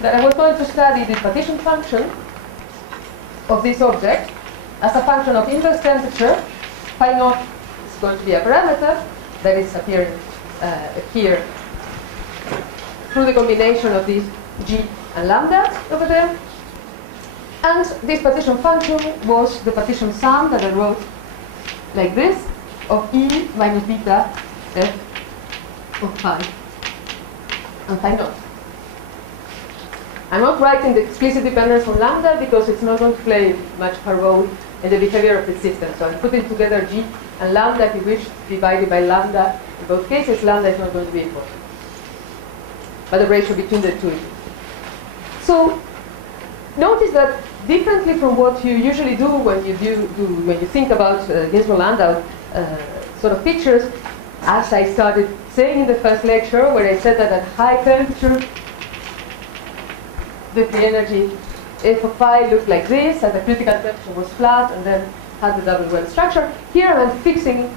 that I was going to study the partition function of this object as a function of inverse temperature. Phi naught is going to be a parameter that is appearing here through the combination of these g and lambda over there. And this partition function was the partition sum that I wrote like this, of E minus beta f of phi and phi naught. I'm not writing the explicit dependence on lambda because it's not going to play much of a role in the behavior of the system. So I'm putting together g and lambda, if you wish, divided by lambda. In both cases, lambda is not going to be important, but the ratio between the two is. So notice that differently from what you usually do when you think about Ginzburg-Landau sort of pictures, as I started saying in the first lecture, where I said that at high temperature, the free energy f of phi looked like this, and the critical temperature was flat, and then had the double well structure. Here I'm fixing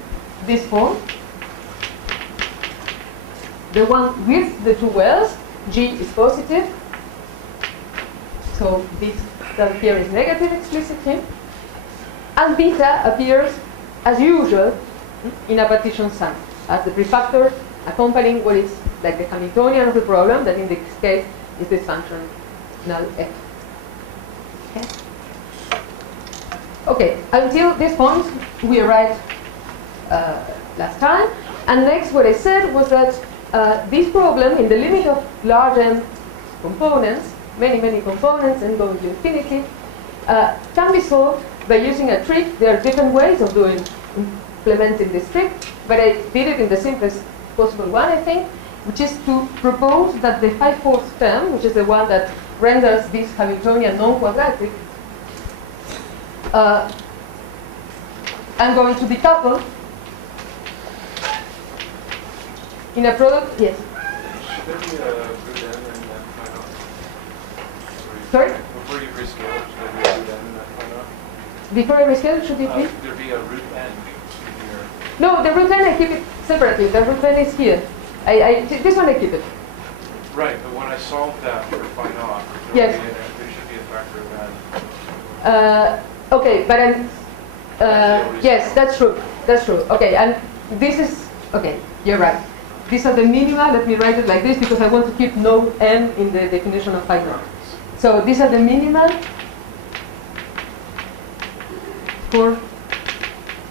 this form, the one with the two wells. G is positive, so this term here is negative explicitly, and beta appears as usual in a partition sum as the prefactor accompanying what is like the Hamiltonian of the problem, that in this case is this function null f. Okay, until this point we arrived last time, and next what I said was that this problem, in the limit of large n components, many components and going to infinity, can be solved by using a trick. There are different ways of implementing this trick, but I did it in the simplest possible one, I think, which is to propose that the 5/4 term, which is the one that renders this Hamiltonian non-quadratic, I'm going to decouple in a product. Yes. Should there be a root n and then phi naught? Sorry? Before you rescale, should there be a root n and then phi naught? Before I rescale, should it be? Should there be a root n here? No, the root n I keep it separately. The root n is here. This one I keep it. Right, but when I solve that for phi naught, yes, there should be a factor of n. Okay, but yes, that's true. That's true. Okay, and this is okay. You're right. These are the minima. Let me write it like this because I want to keep no n in the definition of phi naught. So these are the minima for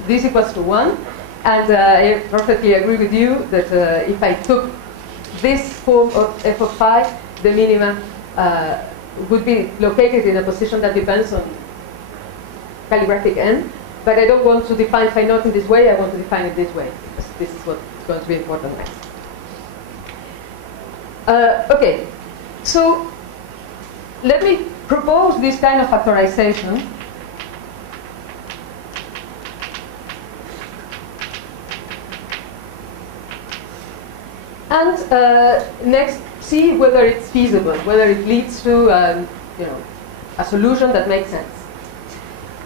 this equals to 1. And I perfectly agree with you that if I took this form of f of phi, the minima would be located in a position that depends on calligraphic n. But I don't want to define phi naught in this way. I want to define it this way, because this is what's going to be important next. Okay, so let me propose this kind of factorization. And next, see whether it's feasible, whether it leads to a solution that makes sense.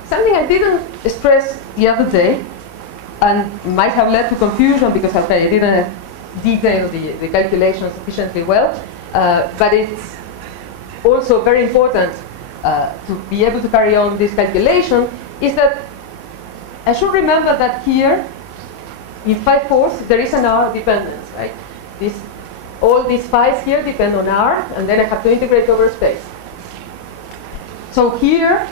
Something I didn't stress the other day, and might have led to confusion because I didn't detail the calculation sufficiently well, but it's also very important to be able to carry on this calculation, is that I should remember that here, in 5/4, there is an R dependence, right? All these phi's here depend on R, and then I have to integrate over space. So here,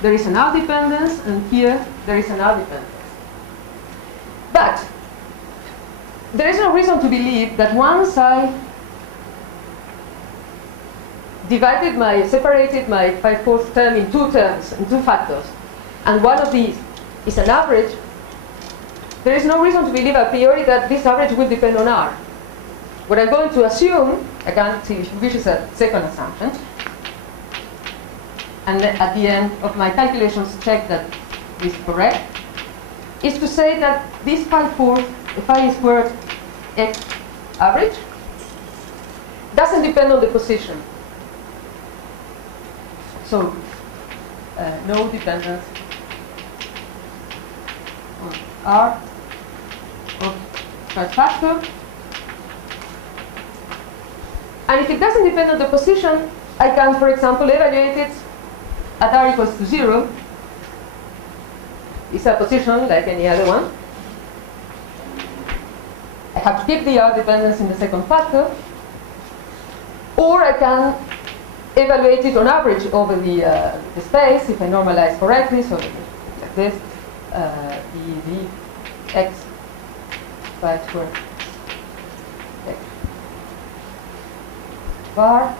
there is an R dependence, and here, there is an R dependence. But there is no reason to believe that once I separated my 5/4 term in two terms, in two factors, and one of these is an average, there is no reason to believe a priori that this average will depend on R. What I'm going to assume, again, which is a second assumption, and at the end of my calculations check that this is correct, is to say that this 5/4 phi squared x average doesn't depend on the position. So no dependence on R of first factor. And if it doesn't depend on the position, I can, for example, evaluate it at r equals to 0. It's a position like any other one. I have to keep the r dependence in the second factor. Or I can evaluate it on average over the space if I normalize correctly. So like this, the x pi squared x bar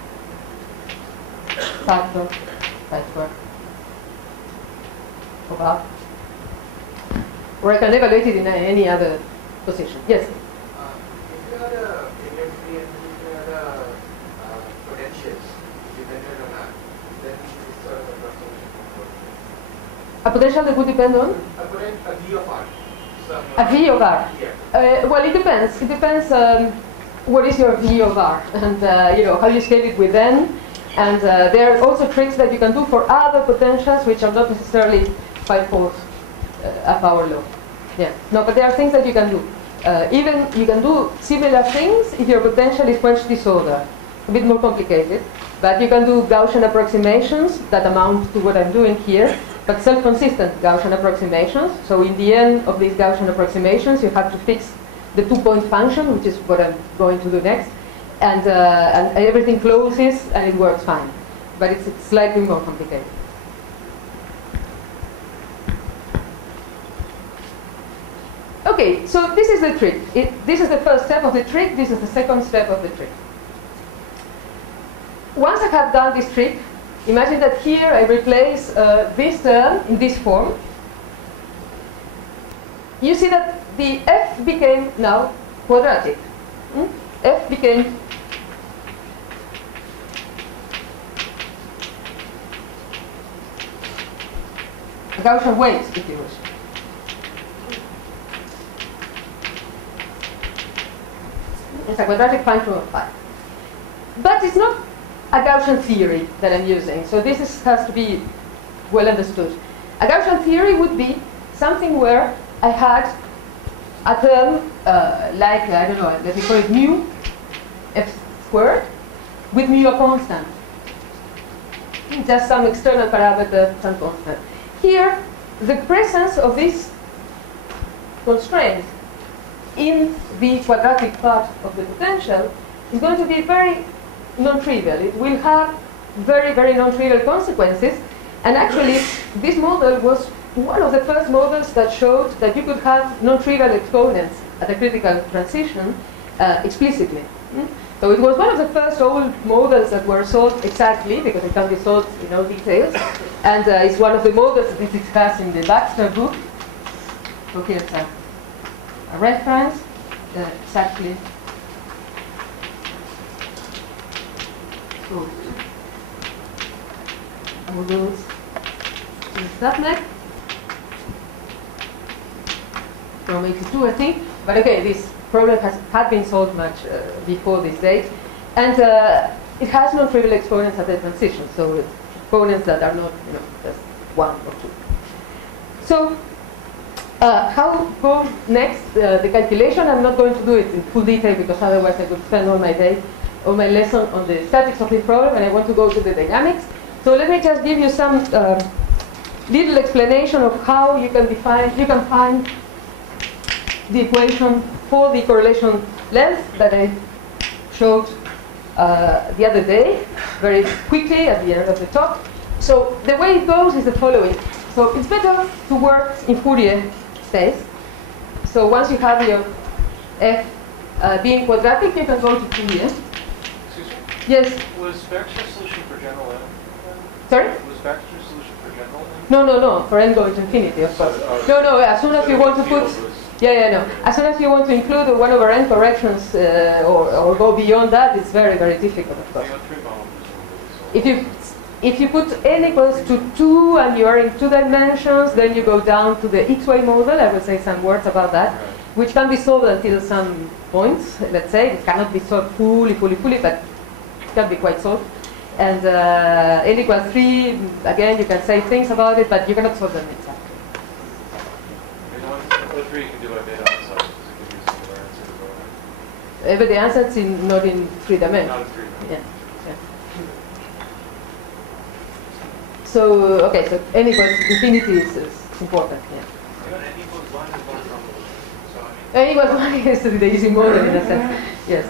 factor pi squared of r. Or I can evaluate it in any other position. Yes? If you had a inventory and if you had a potentials dependent on that, then it's sort of a approximation. A potential that would depend on? A V of r. A V of r? Yeah. Well, it depends. It depends what is your V of r and you know, how you scale it with n. And there are also tricks that you can do for other potentials which are not necessarily 5/4 a power law. Yeah. No, but there are things that you can do. Even you can do similar things if your potential is quench disorder. A bit more complicated. But you can do Gaussian approximations that amount to what I'm doing here, but self-consistent Gaussian approximations. So in the end of these Gaussian approximations, you have to fix the two-point function, which is what I'm going to do next. And everything closes and it works fine. But it's slightly more complicated. Okay, so this is the trick. This is the first step of the trick. This is the second step of the trick. Once I have done this trick, imagine that here I replace this term in this form. You see that the f became now quadratic. F became a Gaussian weight, if you wish. It's a quadratic function of phi. But it's not a Gaussian theory that I'm using, so this has to be well understood. A Gaussian theory would be something where I had a term like, I don't know, let me call it mu f squared with mu a constant. Just some external parameter, some constant. Here, the presence of this constraint in the quadratic part of the potential is going to be very non-trivial. It will have very, very non-trivial consequences. And actually, this model was one of the first models that showed that you could have non-trivial exponents at a critical transition explicitly. So it was one of the first old models that were solved exactly, because it can be solved in all details. And it's one of the models that is discussed in the Baxter book. So here's a reference, exactly. So, models in subnet from 82, I think. But okay, this problem had been solved much before this date, and it has non-trivial exponents at the transition. So exponents that are not, you know, just 1 or 2. So. How go next? The calculation, I'm not going to do it in full detail because otherwise I could spend all my day, all my lesson on the statics of the problem, and I want to go to the dynamics. So let me just give you some little explanation of how you can find the equation for the correlation length that I showed the other day, very quickly at the end of the talk. So the way it goes is the following. So it's better to work in Fourier space. So once you have your f being quadratic, you can go to Fourier. Excuse me? Yes? Was Baxter's solution for general n? Sorry? Was Baxter's solution for general n? No, for n going to infinity, of course. No, as soon as you want to put... no. As soon as you want to include 1 over n corrections or go beyond that, it's very, very difficult, of course. If you put n equals to 2 and you are in 2 dimensions, then you go down to the xy model. I will say some words about that, which can be solved until some points, let's say. It cannot be solved fully, but it can be quite solved. And n equals 3, again, you can say things about it, but you cannot solve them exactly. With 3 you can do by beta on the side, because it gives you a singular answer as well. But the answer is not in 3 dimensions. Not in 3 dimensions. Yeah. So, okay, so n equals infinity is important. Yeah. Even n equals 1 is not probable. So, I mean, N equals 1 is the easy model in a sense. Yes.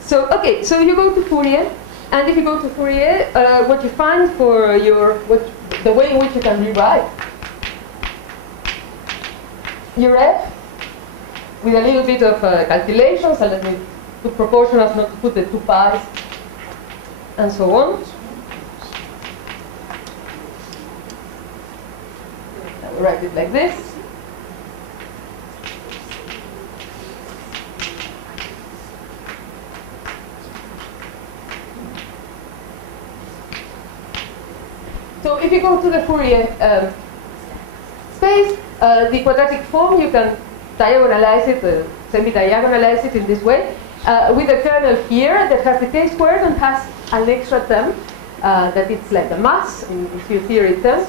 So, okay, so you go to Fourier, and if you go to Fourier, what you find for the way in which you can rewrite your f with a little bit of calculation, so let me put proportionals, not to put the 2 pi's, and so on. I will write it like this. So if you go to the Fourier space, the quadratic form, you can diagonalize it, semi-diagonalize it in this way, with a kernel here that has the k-squared and has an extra term that it's like a mass in field theory terms,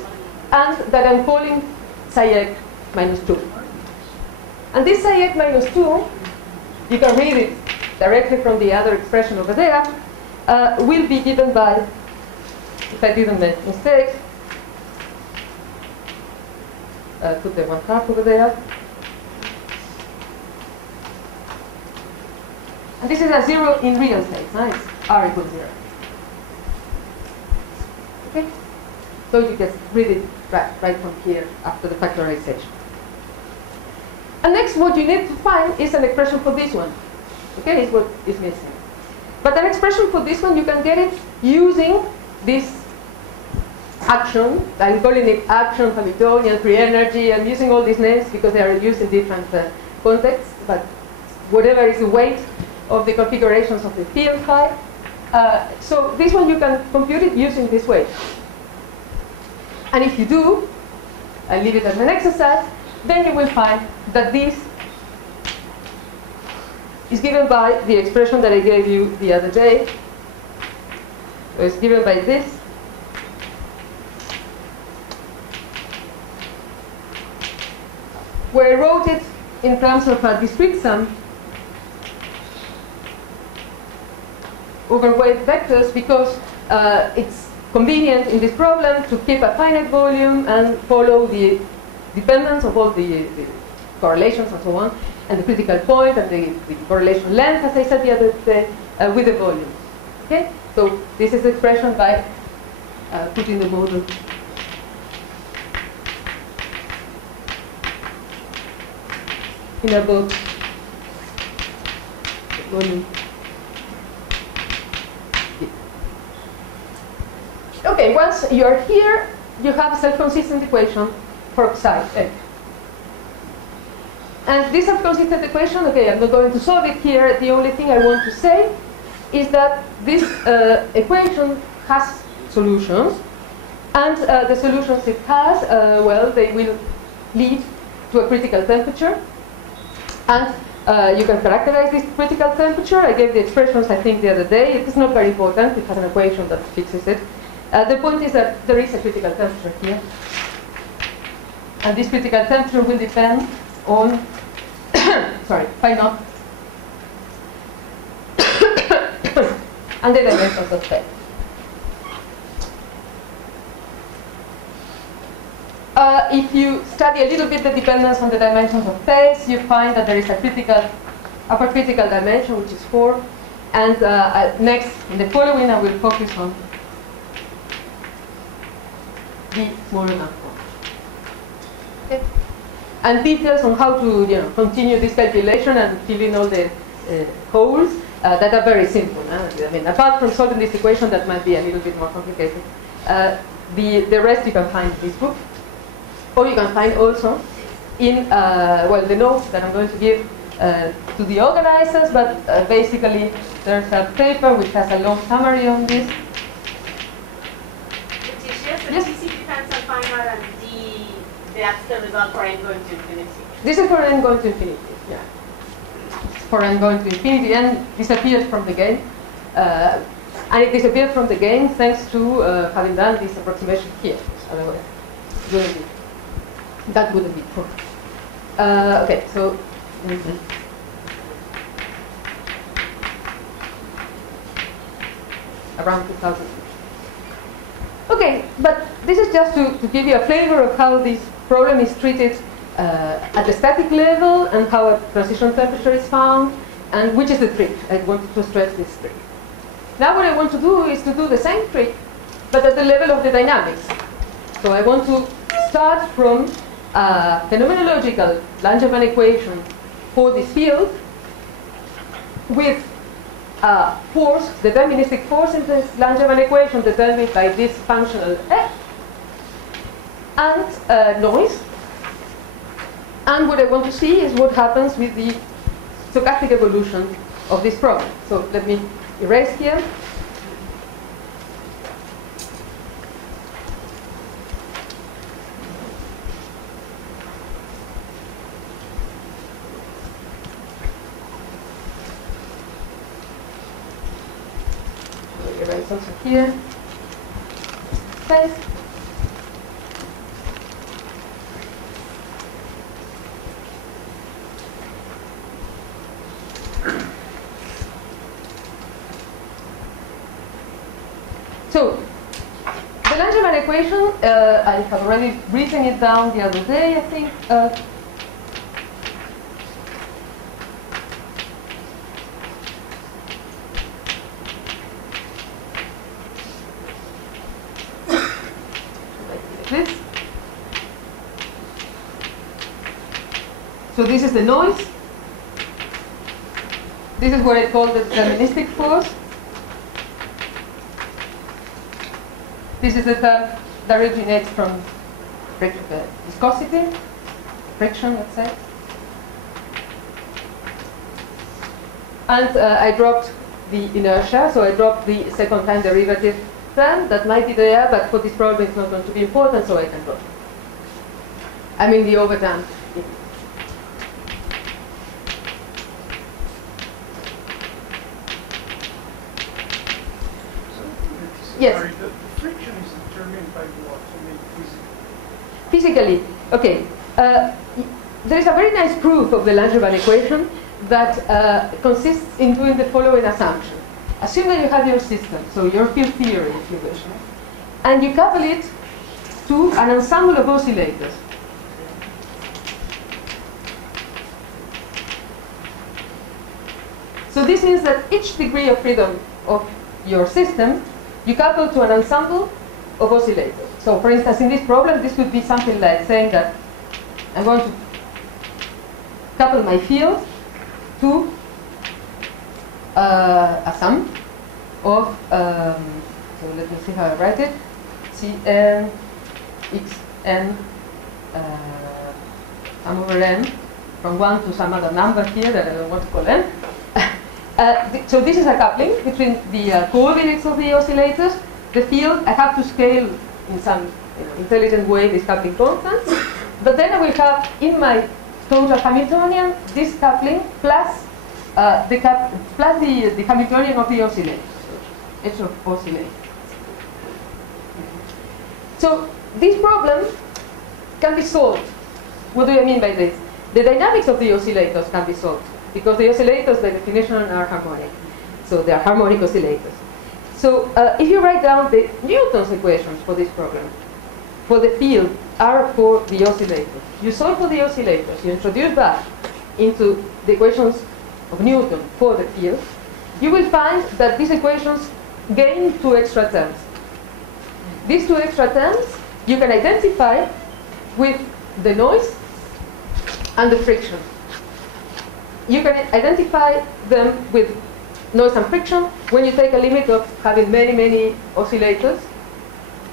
and that I'm calling psi x minus 2. And this psi x minus 2, you can read it directly from the other expression over there, will be given by, if I didn't make mistakes, put the 1/2 over there. And this is a 0 in real states, nice. R equals 0. Okay? So you can read it right from here after the factorization. And next, what you need to find is an expression for this one. Okay, is what is missing. But an expression for this one, you can get it using this action. I'm calling it action, Hamiltonian, free energy. I'm using all these names because they are used in different contexts. But whatever is the weight of the configurations of the field phi. So this one you can compute it using this way. And if you do, I leave it as an exercise, then you will find that this is given by the expression that I gave you the other day. So it's given by this. Where I wrote it in terms of a discrete sum over weight vectors because it's convenient in this problem to keep a finite volume and follow the dependence of all the correlations and so on, and the critical point and the correlation length, as I said the other day, with the volume. Okay? So this is expression by putting the model in a box. Volume. Okay, once you're here, you have a self-consistent equation for psi x. And this self-consistent equation, okay, I'm not going to solve it here. The only thing I want to say is that this equation has solutions. And the solutions it has, well, they will lead to a critical temperature. And you can characterize this critical temperature. I gave the expressions, I think, the other day. It is not very important. It has an equation that fixes it. The point is that there is a critical temperature here. And this critical temperature will depend on, sorry, phi naught and the dimensions of phase. If you study a little bit the dependence on the dimensions of phase, you find that there is a critical, upper critical dimension, which is 4. And next, in the following, I will focus on the smaller than 4. Okay. And details on how to continue this calculation and fill in all the holes that are very simple. I mean, apart from solving this equation that might be a little bit more complicated, the rest you can find in this book. Or you can find also in well, the notes that I'm going to give to the organizers, but basically there's a paper which has a long summary on this. Leticia, so yes? DC depends on phi naught and D, that's the result for n going to infinity. This is for n going to infinity, yeah. For n going to infinity, n disappears from the game. And it disappeared from the game thanks to having done this approximation here. Otherwise, that wouldn't be true. Okay, so around 2000. Okay, but this is just to give you a flavor of how this problem is treated at the static level and how a transition temperature is found, and which is the trick. I wanted to stress this trick. Now what I want to do is to do the same trick, but at the level of the dynamics. So I want to start from a phenomenological Langevin equation for this field with force, deterministic force in this Langevin equation determined by this functional f, and noise. And what I want to see is what happens with the stochastic evolution of this problem. So let me erase here. Erase also here. Space. So, the Langevin equation, I have already written it down the other day, I think. Like this. So this is the noise. This is what I call the deterministic force. This is the term that originates from viscosity, friction, let's say. And I dropped the inertia, so I dropped the second time derivative term that might be there, but for this problem it's not going to be important, so I can drop it. I mean the overdamped. Yes. Sorry, the friction is determined by what? I mean, Physically, okay. There is a very nice proof of the Langevin equation that consists in doing the following assumption. Assume that you have your system, so your field theory, if you wish, and you couple it to an ensemble of oscillators. So this means that each degree of freedom of your system you couple to an ensemble of oscillators. So for instance, in this problem, this would be something like saying that I'm going to couple my field to a sum of, so let me see how I write it, Cn, Xn, sum over n, from 1 to some other number here that I don't want to call n. So this is a coupling between the coordinates of the oscillators, the field. I have to scale in some intelligent way these coupling constants, but then I will have in my total Hamiltonian this coupling plus the Hamiltonian of the oscillators, so H of oscillators. So this problem can be solved. What do I mean by this? The dynamics of the oscillators can be solved, because the oscillators, by definition, are harmonic. So they are harmonic oscillators. So if you write down the Newton's equations for this problem, for the field are for the oscillators. You solve for the oscillators, you introduce that into the equations of Newton for the field, you will find that these equations gain 2 extra terms. These 2 extra terms you can identify with the noise and the friction. You can identify them with noise and friction when you take a limit of having many, many oscillators.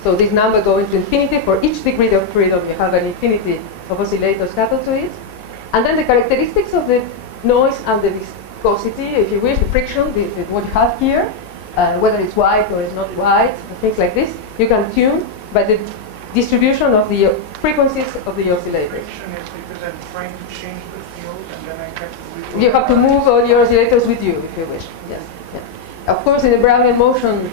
So this number goes to infinity. For each degree of freedom, you have an infinity of oscillators coupled to it. And then the characteristics of the noise and the viscosity, if you wish, the friction, what you have here, whether it's white or it's not white, things like this, you can tune by the distribution of the frequencies of the oscillators. friction is because I'm trying to change the field, and then I have to... You have to move all your oscillators with you, if you wish. Yes. Yeah. Of course, in the Brownian motion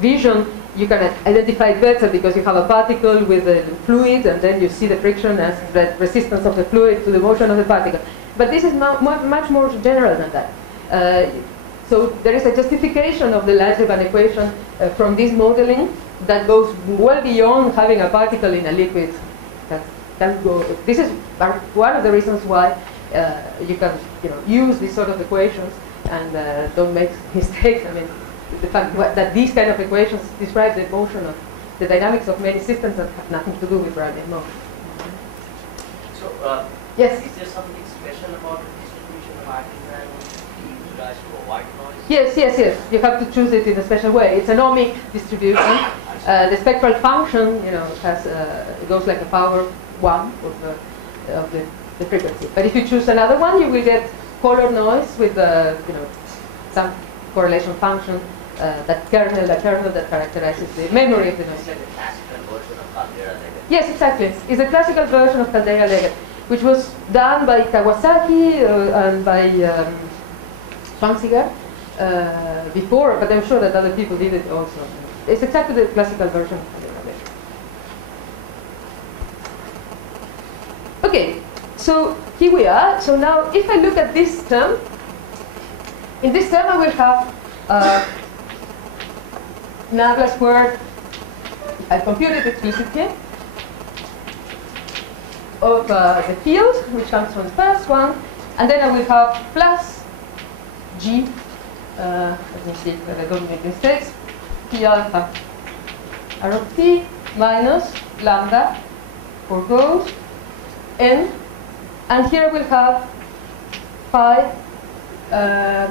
vision, you can identify it better because you have a particle with a fluid, and then you see the friction as the resistance of the fluid to the motion of the particle. But this is much more general than that. So there is a justification of the Langevin equation from this modeling that goes well beyond having a particle in a liquid. That can go. This is one of the reasons why you can use these sort of equations and don't make mistakes. I mean, the fact that these kind of equations describe the motion of the dynamics of many systems that have nothing to do with Brownian motion. So, yes? Is there something special about the distribution of antimatter to guys for white noise? Yes, yes, yes. You have to choose it in a special way. It's an ohmic distribution. The spectral function, has it goes like a power 1 of the frequency. But if you choose another one, you will get color noise with some correlation function, that kernel that characterizes the memory of the noise. It's like the classical version of Caldera-Leggett. Yes, exactly. It's a classical version of Caldera-Leggett, which was done by Kawasaki and by Schwanziger before, but I'm sure that other people did it also. It's exactly the classical version of Caldera-Leggett. Okay, so here we are. So now, if I look at this term, in this term I will have Nagla squared, I computed explicitly, of the field, which comes from the first one, and then I will have plus G, let me see that I don't make mistakes, P alpha R of T minus lambda for both N, and here I will have phi, let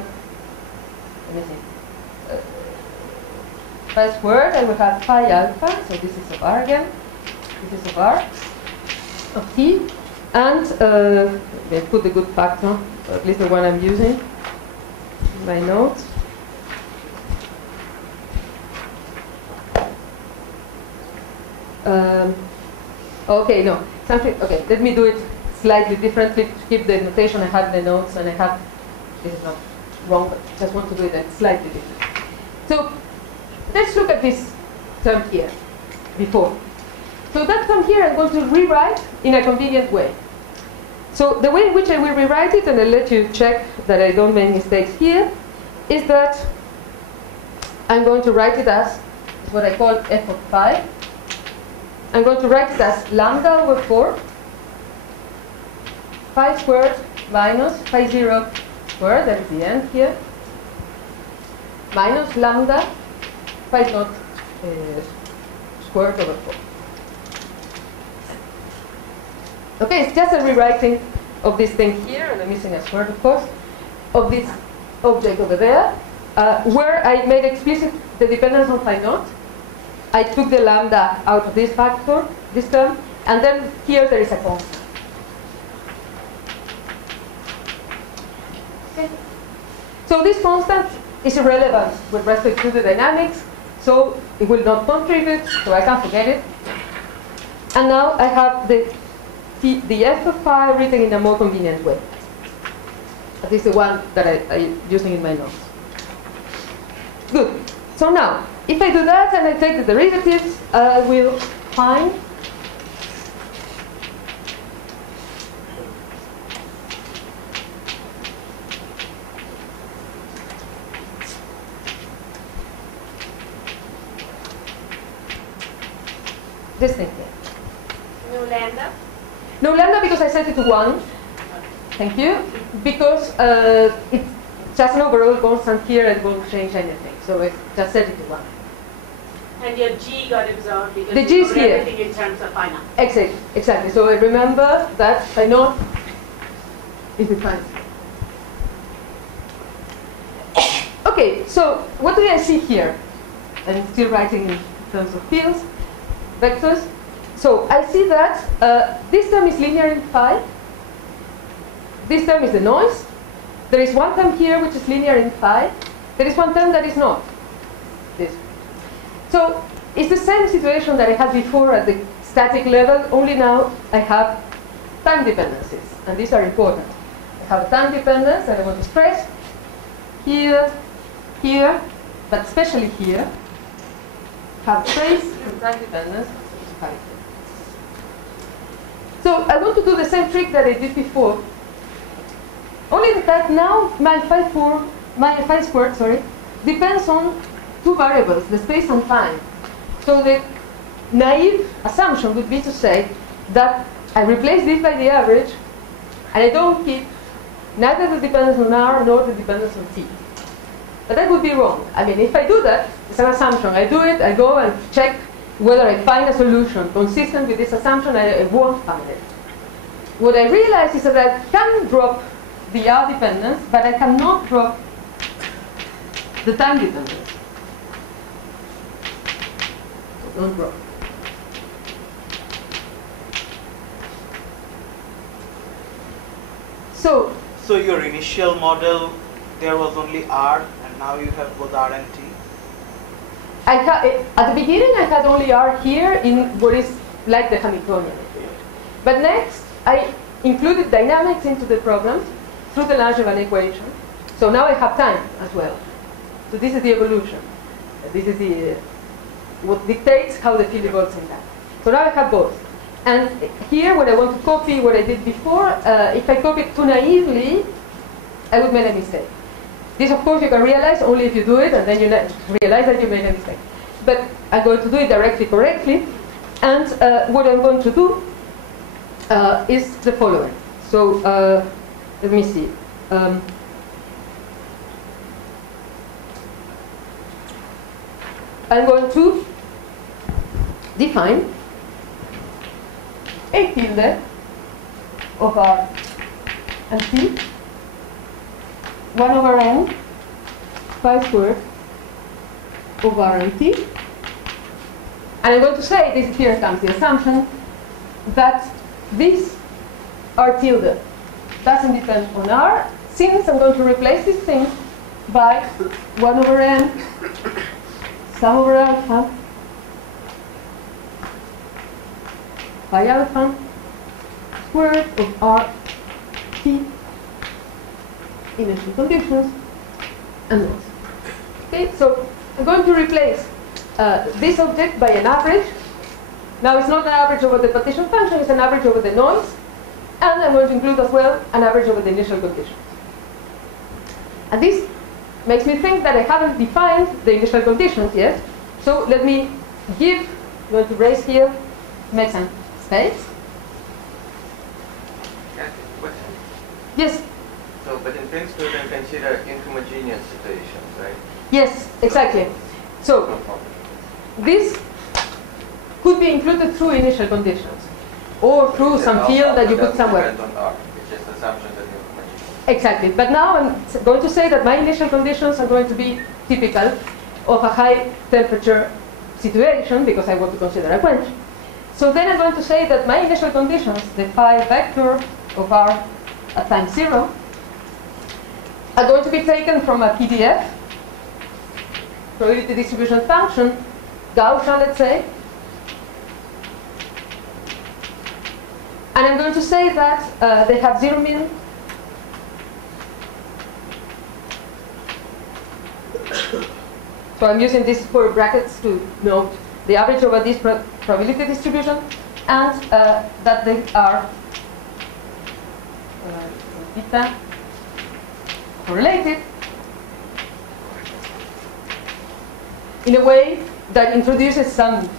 me see, phi squared, I will have phi alpha, so this is of R again, this is of R, of T, and I put the good factor, or at least the one I'm using in my notes. Okay, no, something, okay, let me do it slightly differently to keep the notation I have in the notes, and I have, this is not wrong, but just want to do it slightly different. So, let's look at this term here, before. So that term here I'm going to rewrite in a convenient way. So the way in which I will rewrite it, and I'll let you check that I don't make mistakes here, is that I'm going to write it as what I call f of phi. I'm going to write it as lambda over 4, phi squared minus phi 0 squared, that is the end here, minus lambda phi naught squared over 4. Okay, it's just a rewriting of this thing here, and I'm missing a square, of course, of this object over there, where I made explicit the dependence on phi naught. I took the lambda out of this factor, this term, and then here there is a constant. Okay. So this constant is irrelevant with respect to the dynamics, so it will not contribute, so I can forget it. And now I have the f of phi written in a more convenient way. That is the one that I'm using in my notes. Good. So now, if I do that and I take the derivatives, I will find this thing here. No lambda? No lambda because I set it to 1. Thank you. Because it's just an overall constant here, it won't change anything. So I just set it to 1. And your G got absorbed because The you G is put here. everything in terms of phi naught. Exactly, exactly. So I remember that phi naught is defined. Okay, so what do I see here? I'm still writing in terms of fields, vectors. So I see that this term is linear in phi. This term is the noise. There is one term here which is linear in phi. There is one term that is not. This. So it's the same situation that I had before at the static level, only now I have time dependencies. And these are important. I have a time dependence that I want to stress here, here, but especially here. Have trace and time dependence. So I want to do the same trick that I did before. Only that now my phi 4 my phi squared, sorry, depends on two variables, the space and time. So the naive assumption would be to say that I replace this by the average, and I don't keep neither the dependence on R nor the dependence on T. But that would be wrong. I mean, if I do that, it's an assumption. I do it, I go and check whether I find a solution consistent with this assumption, I won't find it. What I realize is that I can drop the R dependence, but I cannot drop the time dependence. So don't drop. So your initial model, there was only R, and now you have both R and T? At the beginning, I had only R here in what is like the Hamiltonian. But next, I included dynamics into the program through the Langevin equation. So now I have time as well. So this is the evolution. This is what dictates how the field evolves in that. So now I have both. And here, when I want to copy what I did before, if I copy it too naively, I would make a mistake. This, of course, you can realize only if you do it, and then you realize that you made a mistake. But I'm going to do it directly, correctly. And what I'm going to do is the following. So let me see. I'm going to define a tilde of R and T 1 over n phi squared of R and T. And I'm going to say, this here comes the assumption, that this R tilde doesn't depend on R, since I'm going to replace this thing by 1 over n sum over alpha phi alpha squared of R T initial conditions and those. Okay, so I'm going to replace this object by an average. Now it's not an average over the partition function, it's an average over the noise. And I'm going to include as well an average over the initial conditions. And this makes me think that I haven't defined the initial conditions yet. So let me give, I'm going to raise here, make some space. Question. Yes? So, but in principle, you can consider inhomogeneous situations, right? Yes, exactly. So this could be included through initial conditions or through some field that you put somewhere. Depend on R, which is the assumption that you're homogeneous. Exactly. But now I'm going to say that my initial conditions are going to be typical of a high temperature situation because I want to consider a quench. So then I'm going to say that my initial conditions, the phi vector of R at time 0, are going to be taken from a PDF, probability distribution function, Gaussian, let's say. And I'm going to say that they have zero mean. So I'm using these square brackets to note the average over this probability distribution, and that they are beta correlated in a way that introduces some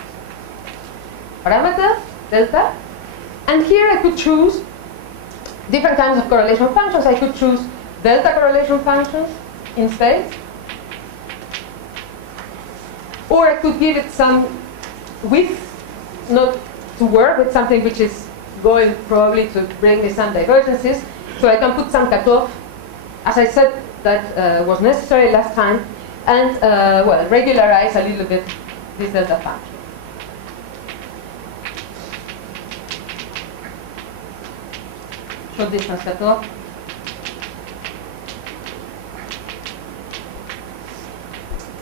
parameter, delta. And here I could choose different kinds of correlation functions. I could choose delta correlation functions in space. Or I could give it some width, not to work with something which is going probably to bring me some divergences. So I can put some cutoff, as I said that was necessary last time, and well, regularize a little bit this delta function. Short distance cutoff.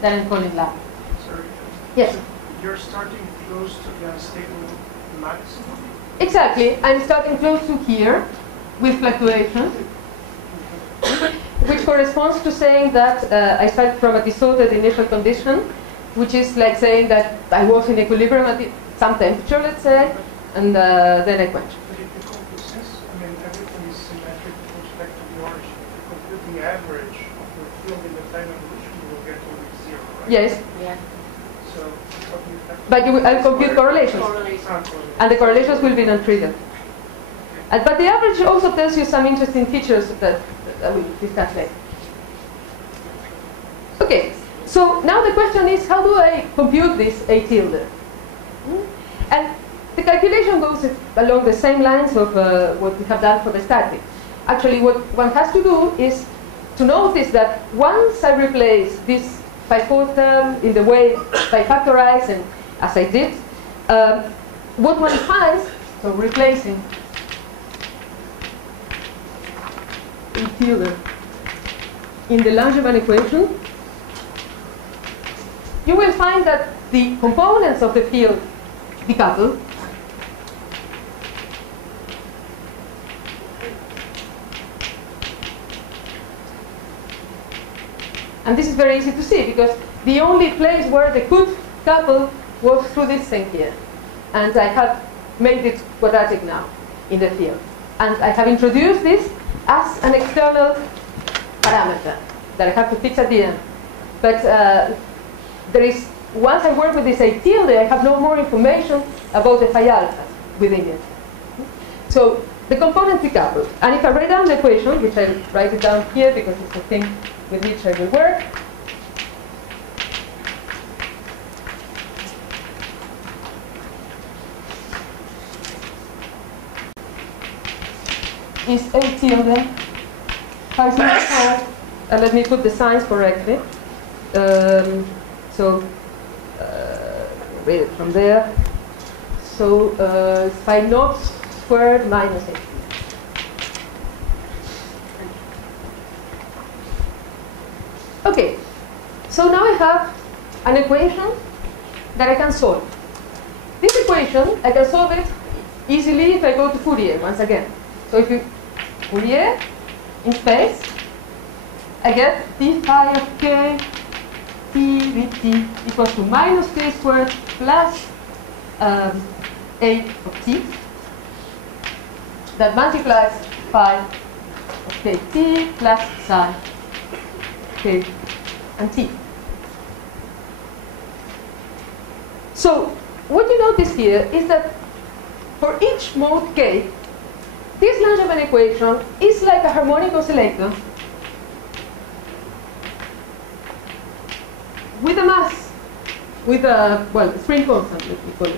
Then I'm calling lab. Sorry. Yes. You're starting close to the stable maximum. Exactly. I'm starting close to here with fluctuations, which corresponds to saying that I start from a disordered initial condition, which is like saying that I was in equilibrium at some temperature, let's say, and then I quench. But if you compute this, I mean, everything is symmetric with respect to the origin. If you compute the average of your field in the time evolution, you will get only 0, right? Yes, Yeah. So what do you have to but you will compute correlations. Correlation. And the correlations will be non-trivial. But the average also tells you some interesting features that I will discuss later. Okay, so now the question is, how do I compute this A tilde? And the calculation goes along the same lines of what we have done for the static. Actually, what one has to do is to notice that once I replace this pi4 term in the way I factorize, and as I did, what one finds, so replacing A tilde in the Langevin equation, you will find that the components of the field decouple. And this is very easy to see because the only place where they could couple was through this thing here. And I have made it quadratic now in the field. And I have introduced this as an external parameter that I have to fix at the end. But there is, once I work with this A tilde, I have no more information about the phi alphas within it. So the components decouple. And if I write down the equation, which I write it down here because it's the thing with which I will work, is A tilde phi 4. Let me put the signs correctly. Read it from there. So it's phi naught squared minus A. Okay, so now I have an equation that I can solve. This equation, I can solve it easily if I go to Fourier once again. So if you Fourier in space, I get d phi of k t dt equals to minus k squared plus a of t that multiplies phi of kt plus psi k and t. So what you notice here is that for each mode k, this Langevin equation is like a harmonic oscillator with a mass, with a, well, spring constant, let me call it,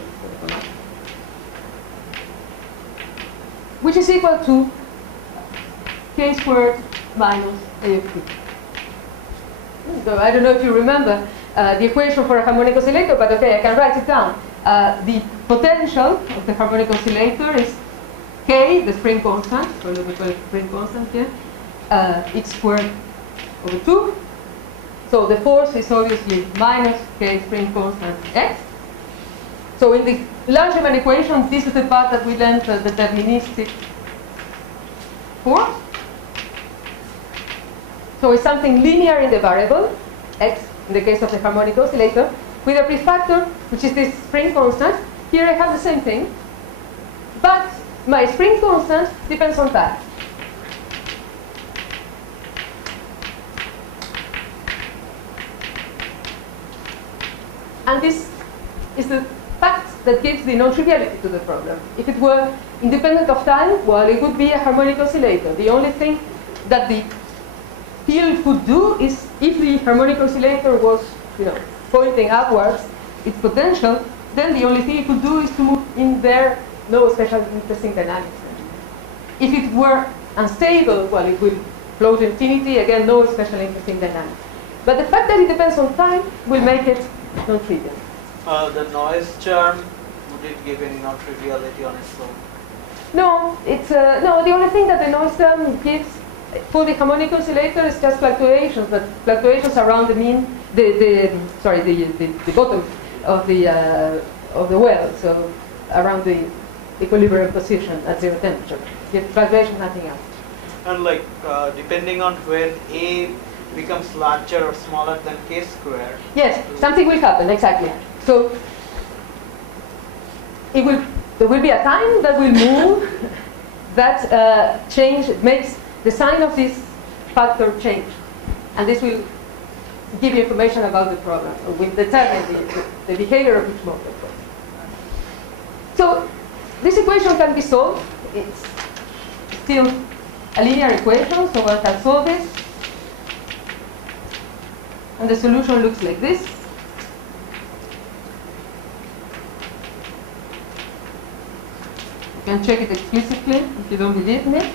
which is equal to k squared minus a of t. So I don't know if you remember the equation for a harmonic oscillator, but okay, I can write it down. The potential of the harmonic oscillator is k, the spring constant, so let me call it spring constant here, x squared over 2. So the force is obviously minus k spring constant x. So in the Langevin equation, this is the part that we learned the deterministic force. So it's something linear in the variable, x, in the case of the harmonic oscillator, with a prefactor, which is this spring constant. Here I have the same thing, but my spring constant depends on time. And this is the fact that gives the non-triviality to the problem. If it were independent of time, well, it would be a harmonic oscillator. The only thing that the field could do is, if the harmonic oscillator was, pointing upwards, its potential, then the only thing it could do is to move in there, no special interesting dynamics. If it were unstable, well, it will flow to infinity, again, no special interesting dynamics. But the fact that it depends on time will make it non-trivial. The noise term, would it give any non-triviality on its own? No, it's no. The only thing that the noise term gives for the harmonic oscillator is just fluctuations, but fluctuations around the mean, the bottom of the well, so around the equilibrium position at 0 temperature. The fluctuation, nothing else. And depending on when A becomes larger or smaller than k squared. Yes, something will happen, exactly. So there will be a time that will move that makes the sign of this factor change. and this will give you information about the problem. Will determine the behavior of each mode. So this equation can be solved. It's still a linear equation, so one can solve it. And the solution looks like this. You can check it explicitly if you don't believe me.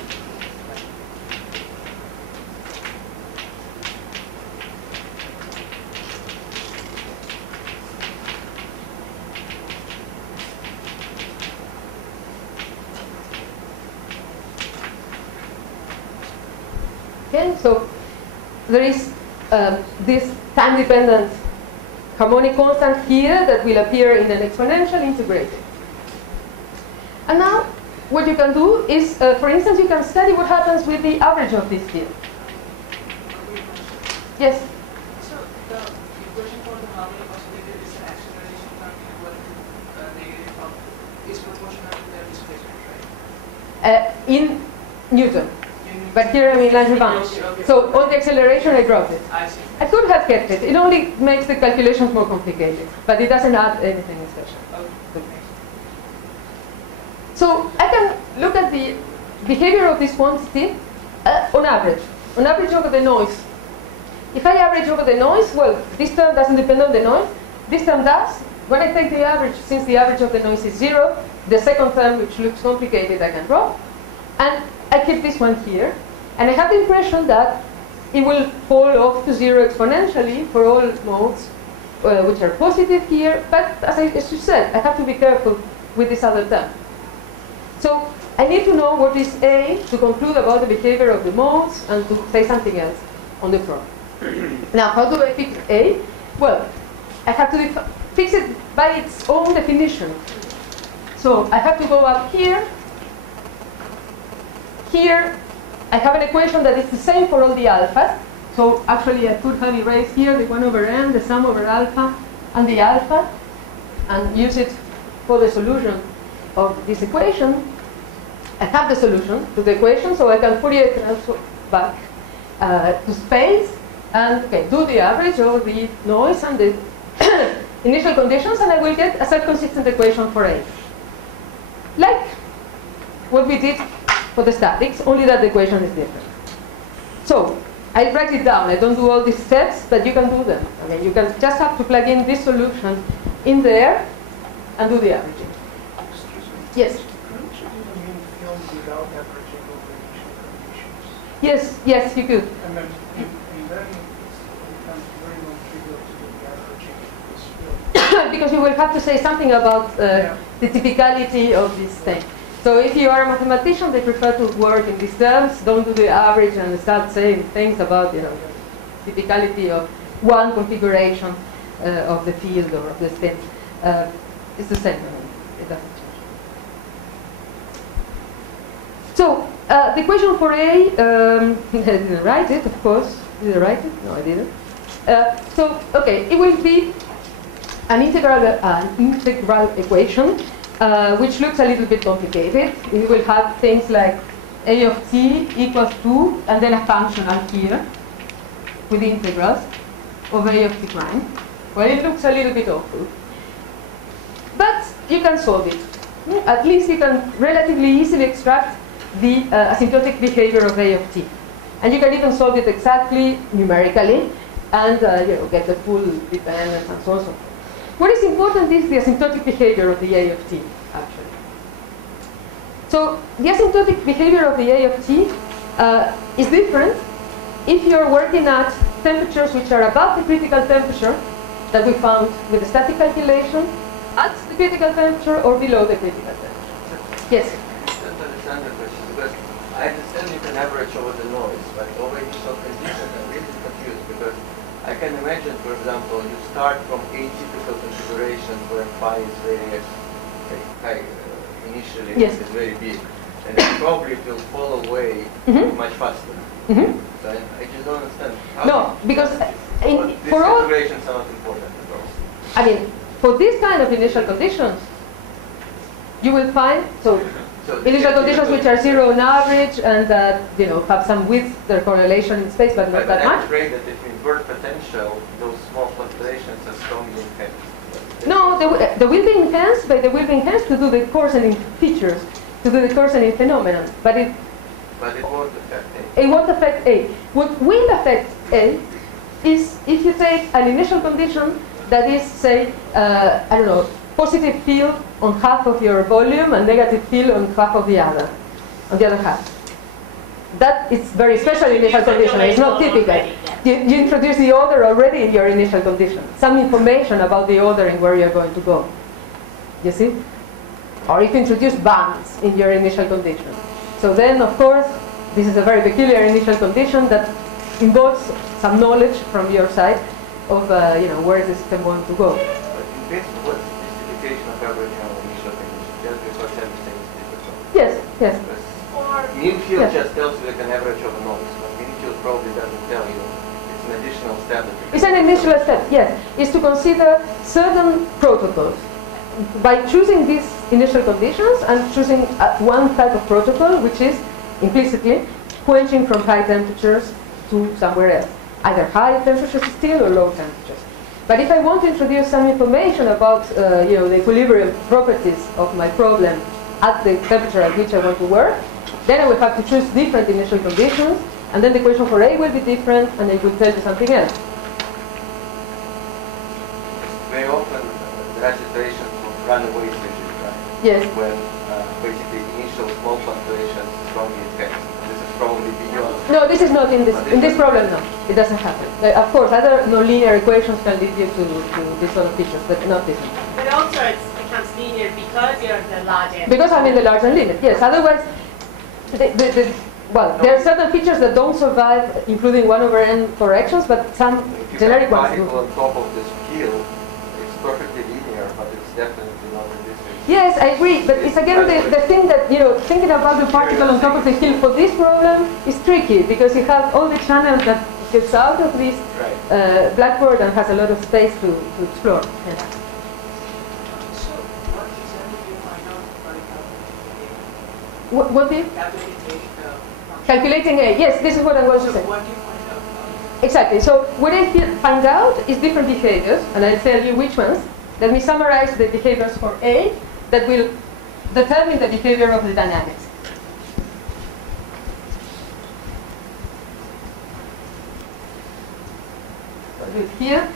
Okay, so there is this time-dependent harmonic constant here that will appear in an exponential integrated. And now, what you can do is, for instance, you can study what happens with the average of this field. Yes? So the equation for the harmonic oscillator is an acceleration term equal to negative of is proportional to the displacement, right? In Newton. But here I'm in Lagrange. Okay. So on the acceleration, I dropped it. I see. I could have kept it. It only makes the calculations more complicated, but it doesn't add anything special. Okay. So I can look at the behavior of this quantity on average over the noise. If I average over the noise, well, this term doesn't depend on the noise. This term does. When I take the average, since the average of the noise is 0, the second term, which looks complicated, I can drop. And I keep this one here. And I have the impression that it will fall off to 0 exponentially for all modes which are positive here. But as you said, I have to be careful with this other term. So I need to know what is A to conclude about the behavior of the modes and to say something else on the problem. Now, how do I fix A? Well, I have to fix it by its own definition. So I have to go up here. Here, I have an equation that is the same for all the alphas. So actually, I could have erased here the 1 over n, the sum over alpha, and the alpha, and use it for the solution of this equation. I have the solution to the equation, so I can Fourier transform back to space and do the average of the noise and the initial conditions, and I will get a self-consistent equation for A. Like what we did for the statics, only that the equation is different. So I write it down. I don't do all these steps, but you can do them. I mean, you can just have to plug in this solution in there and do the averaging. Excuse me. Yes. Couldn't you do the mean field without averaging over initial conditions? Yes, you could. And then it becomes very non-trivial to do the averaging of this field. Because you will have to say something about the typicality of this thing. So if you are a mathematician, they prefer to work in these terms. Don't do the average and start saying things about, the typicality of one configuration of the field or of the spin. It's the same. It doesn't change. So the equation for A, I didn't write it, of course. Did I write it? No, I didn't. It will be an integral equation. Which looks a little bit complicated. We will have things like a of t equals 2, and then a functional here with integrals of a of t prime. Well, it looks a little bit awful. But you can solve it. At least you can relatively easily extract the asymptotic behavior of a of t. And you can even solve it exactly numerically and get the full dependence and so on and so forth. What is important is the asymptotic behavior of the A of t, actually. So the asymptotic behavior of the A of t is different if you're working at temperatures which are above the critical temperature that we found with the static calculation, at the critical temperature or below the critical temperature. Yes? I don't understand the question, because I understand you can average over the noise, but over initial conditions I'm really confused, because I can imagine, for example, you start from atypical configuration where phi is very high initially, yes. It's very big, and then probably it will fall away much faster. So I just don't understand. No, because these configurations are not important at all. I mean, for this kind of initial conditions, you will find, so So Initial conditions which are zero on average and that have some width, their correlation in space, but not that I'm much. afraid that if you invert potential, those small fluctuations are strongly enhanced. No, they will be enhanced, but they will be enhanced to do the Coarsening features, to do the Coarsening phenomenon. But it won't affect A. It won't affect A. What will affect A is if you take an initial condition that is, say, I don't know, positive field on half of your volume and negative field on half of the other, on the other half. That is very special initial condition. It's not typical. You introduce the order already in your initial condition. Some information about the order and where you're going to go. You see? Or if you introduce bands in your initial condition. So then, of course, this is a very peculiar initial condition that involves some knowledge from your side of where is the system going to go. But in principle, what's the justification of averaging our initial condition? Just because everything is difficult. Yes, yes. Mean field Yes. just tells you like an average of a noise, but mean field probably doesn't tell you. It's an additional step. It's an initial step, yes. It's to consider certain protocols. By choosing these initial conditions, I'm choosing one type of protocol, which is implicitly quenching from high temperatures to somewhere else. Either high temperatures still or low temperatures. But if I want to introduce some information about the equilibrium properties of my problem at the temperature at which I want to work, then I will have to choose different initial conditions, and then the equation for A will be different, and it will tell you something else. Very often, there are situations of runaway seizures, right? Yes. When basically initial small fluctuations strongly affect. This is probably beyond. No, this is not in this problem. No, it doesn't happen. Of course, other nonlinear equations can lead you to this sort of features, but not this one. But also it becomes linear because you're the large area. Because I'm in the large limit. Yes. Otherwise, there are certain features that don't survive, including 1/n corrections, but some If you generic have a ones particle do. on top of this field, it's perfectly linear, but it's definitely not in this case. Yes, I agree, but it's again the thing that, thinking about the particle on top of the hill for this problem is tricky, because you have all the channels that gets out of this blackboard and has a lot of space to explore. Yes. So, what exactly do you find out by calculating What A? is Calculating calculating A? Yes, this is what I'm going to So, say. what do you find out? Exactly. So what I find out is different behaviors, and I'll tell you which ones. Let me summarize the behaviors for A that will determine the behavior of the dynamics. So I'll do it here.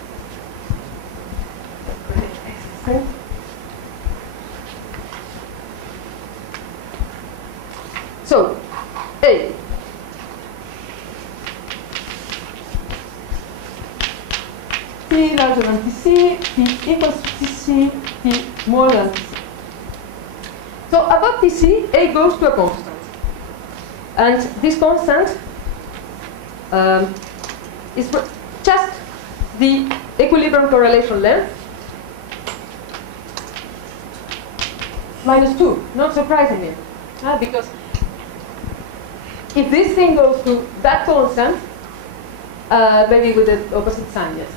So, A. T larger than Tc, T equals to Tc, T more than Tc. So above Tc, A goes to a constant. And this constant is just the equilibrium correlation length minus 2, not surprisingly. Because if this thing goes to that constant, maybe with the opposite sign, yes.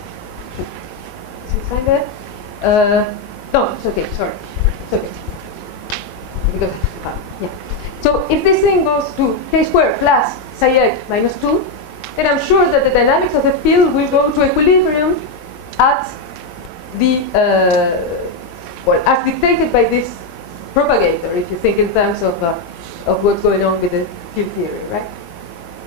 Is it sign there? No, it's okay, sorry. It's okay. Because, yeah. So if this thing goes to k squared plus psi x minus 2, then I'm sure that the dynamics of the field will go to equilibrium at the, as dictated by this propagator, if you think in terms of what's going on with the field theory, right?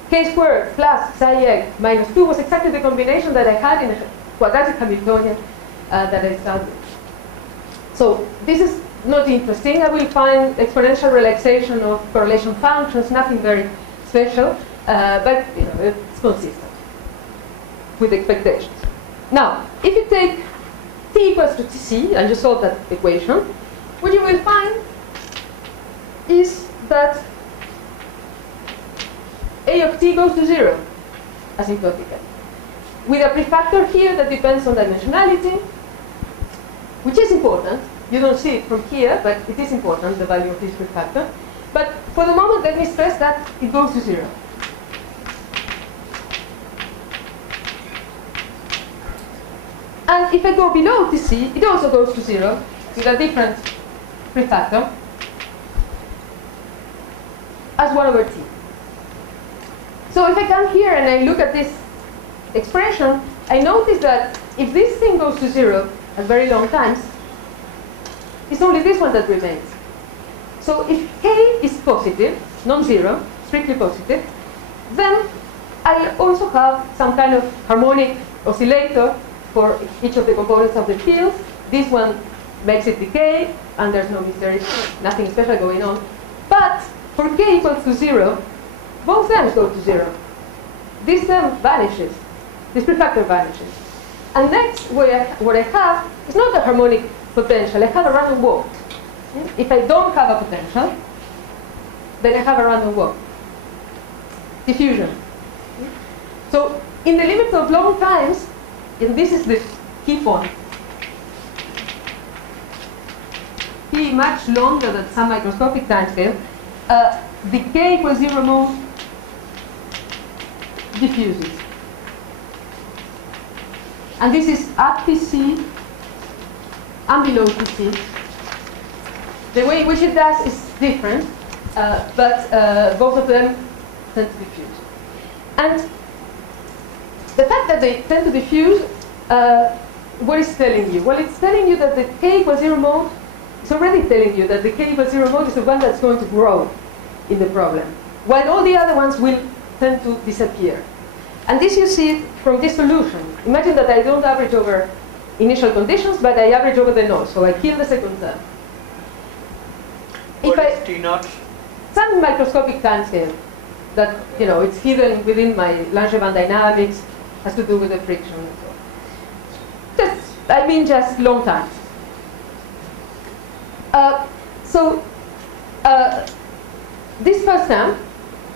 K squared plus psi x minus 2 was exactly the combination that I had in a quadratic Hamiltonian that I studied. So this is not interesting. I will find exponential relaxation of correlation functions, nothing very special, but it's consistent with expectations. Now, if you take t equals to Tc and you solve that equation, what you will find is that A of t goes to 0 asymptotically, with a prefactor here that depends on dimensionality, which is important. You don't see it from here, but it is important, the value of this prefactor. But for the moment, let me stress that it goes to 0. And if I go below Tc, it also goes to 0 with a different prefactor. as 1 over t. So if I come here and I look at this expression, I notice that if this thing goes to 0 at very long times, it's only this one that remains. So if k is positive, non-zero, strictly positive, then I also have some kind of harmonic oscillator for each of the components of the field. This one makes it decay, and there's no mystery, nothing special going on. But for k equals to 0, both terms go to 0. This term vanishes. This prefactor vanishes. And next, what I have is not a harmonic potential. I have a random walk. If I don't have a potential, then I have a random walk. Diffusion. So in the limits of long times, and this is the key point, t much longer than some microscopic timescale, the k equals 0 mode diffuses. And this is at Tc and below Tc. The way in which it does is different, but both of them tend to diffuse. And the fact that they tend to diffuse, what is telling you? Well, it's telling you that the k equals 0 mode, it's already telling you that the k equals 0 mode is the one that's going to grow in the problem, while all the other ones will tend to disappear. And this you see from this solution. Imagine that I don't average over initial conditions, but I average over the noise, so I kill the second term. What is T naught? Some microscopic timescale that, you know, it's hidden within my Langevin dynamics, has to do with the friction and so on. Just long times. This first term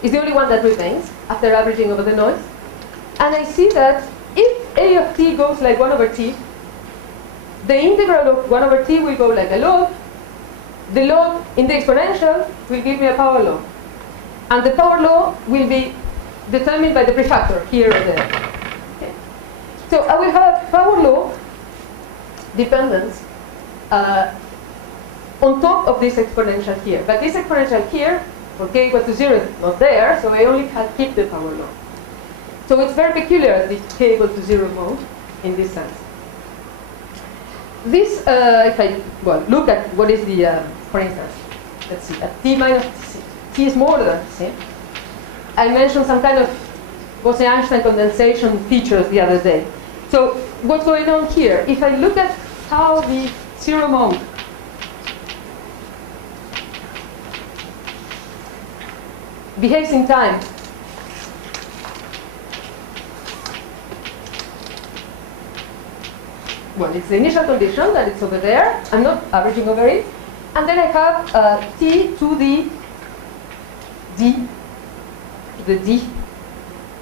is the only one that remains after averaging over the noise. And I see that if a of t goes like 1 over t, the integral of 1 over t will go like a log. The log in the exponential will give me a power law. And the power law will be determined by the prefactor here or there. Okay. So I will have a power law dependence on top of this exponential here. But this exponential here, for k equal to 0, is not there, so I only keep the power law. So it's very peculiar, the k equal to 0 mode, in this sense. This, if I look at what is the, for instance, let's see, at t minus t is more than c. I mentioned some kind of Gaussian-Einstein condensation features the other day. So what's going on here? If I look at how the 0 mode behaves in time, well, it's the initial condition that it's over there. I'm not averaging over it. And then I have t to the d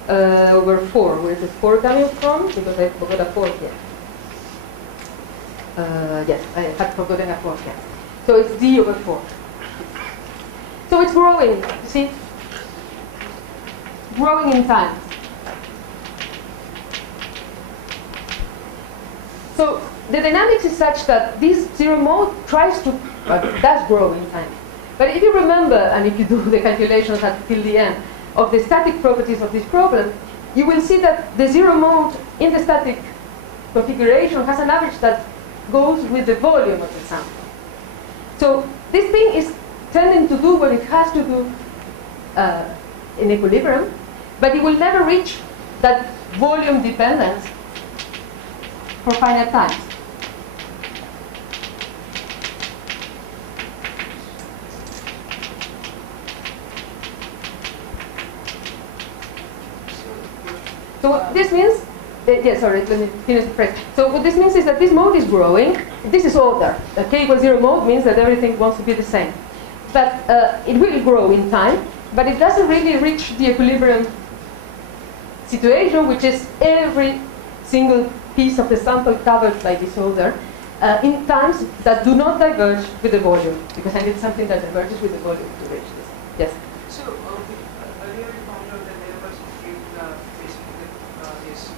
over 4. Where is the 4 coming from? Because I forgot a 4 here. Yes, I had forgotten a 4 here. So it's d over 4. So it's growing, you see? Growing in time. So the dynamics is such that this 0 mode tries to, does grow in time. But if you remember, and if you do the calculations until the end, of the static properties of this problem, you will see that the 0 mode in the static configuration has an average that goes with the volume of the sample. So this thing is tending to do what it has to do in equilibrium, but it will never reach that volume dependence for finite times. So what this means, sorry, let me finish the phrase. So what this means is that this mode is growing. This is order. The k equals 0 mode means that everything wants to be the same. But it will grow in time, but it doesn't really reach the equilibrium situation, which is every single piece of the sample covered by this order, in times that do not diverge with the volume, because I need something that diverges with the volume to reach this. Yes? So earlier we found out that there was basically this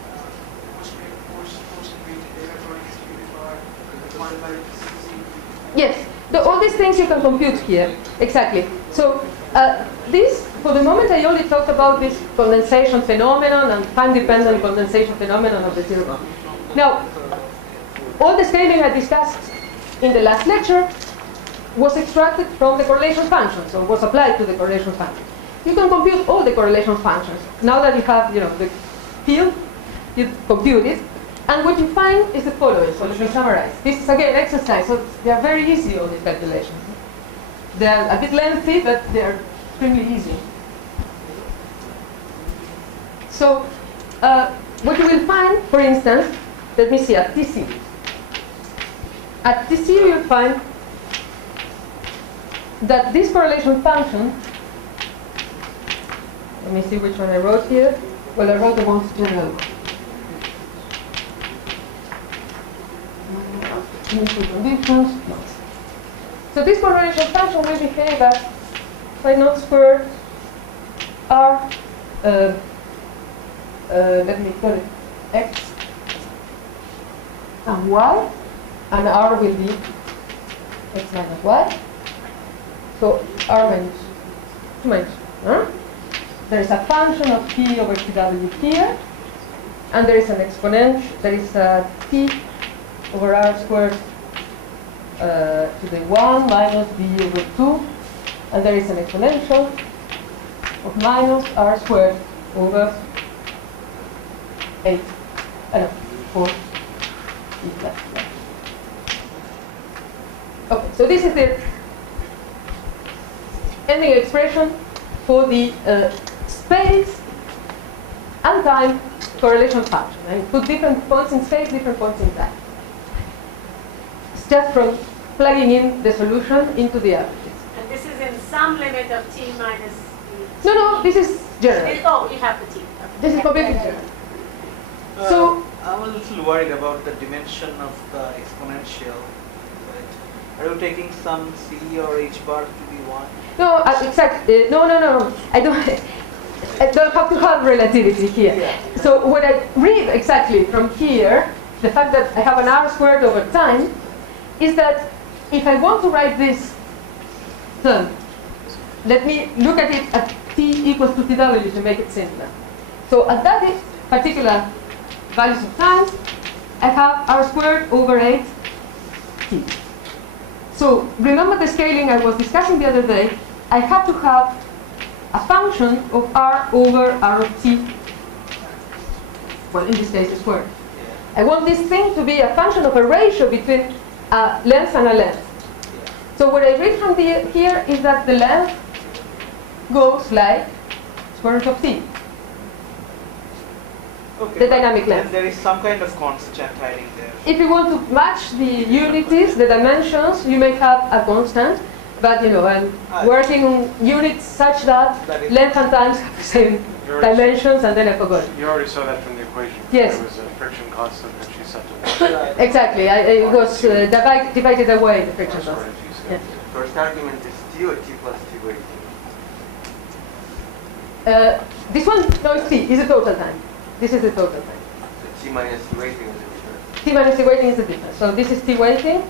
post-integrated data distributed for 1 by c. Yes. All these things you can compute here. Exactly. So this, for the moment, I only talked about this condensation phenomenon and time-dependent condensation phenomenon of the zero bound. Now, all the scaling I discussed in the last lecture was extracted from the correlation functions, or was applied to the correlation function. You can compute all the correlation functions. Now that you have, the field, you compute it, and what you find is the following. So let me summarize. This is again exercise, so they are very easy, all these calculations. They are a bit lengthy, but they are extremely easy. So what you will find, for instance, let me see, at TC. At TC you'll find that this correlation function, let me see which one I wrote here. Well, I wrote the most general one. Initial conditions, no. So this correlation function will behave as phi naught squared r, let me call it x and y, and r will be x minus y. So r minus 2 minus 1. There is a function of t over tw here, and there is an exponential, there is a t over r squared to the 1 minus b over 2, and there is an exponential of minus r squared over 8, 4 e plus 1. Okay, so this is the ending expression for the space and time correlation function. I put different points in space, different points in time. It's just from plugging in the solution into the averages. And this is in some limit of t minus No, no, this is general. Oh, you have the t. This is completely general. So I'm a little worried about the dimension of the exponential. Right? Are you taking some c or h bar to be 1? no, exactly. No. I don't have to have relativity here. Yeah. So what I read exactly from here, the fact that I have an r squared over time, is that if I want to write this term, let me look at it at t equals to tw to make it simpler. So at that particular values of time, I have r squared over 8 t. So remember the scaling I was discussing the other day. I have to have a function of r over r of t. Well, in this case, squared. I want this thing to be a function of a ratio between a length and a length. So what I read from here is that the length goes like square root of t. Okay, The dynamic length. And there is some kind of constant hiding there. If you want to match the unities, the dimensions, you may have a constant, but I'm working on units such that length and times have the same dimensions, and then I forgot. You already saw that from the equation. Yes. There was a friction constant that she set to 1. Exactly. It was divided away, the friction constant. Yes. First argument is t or t plus t weighting? This one, no, it's t. Is the total time. This is the total time. So t minus t weighting is the difference. T minus t weighting is the difference. So this is t weighting.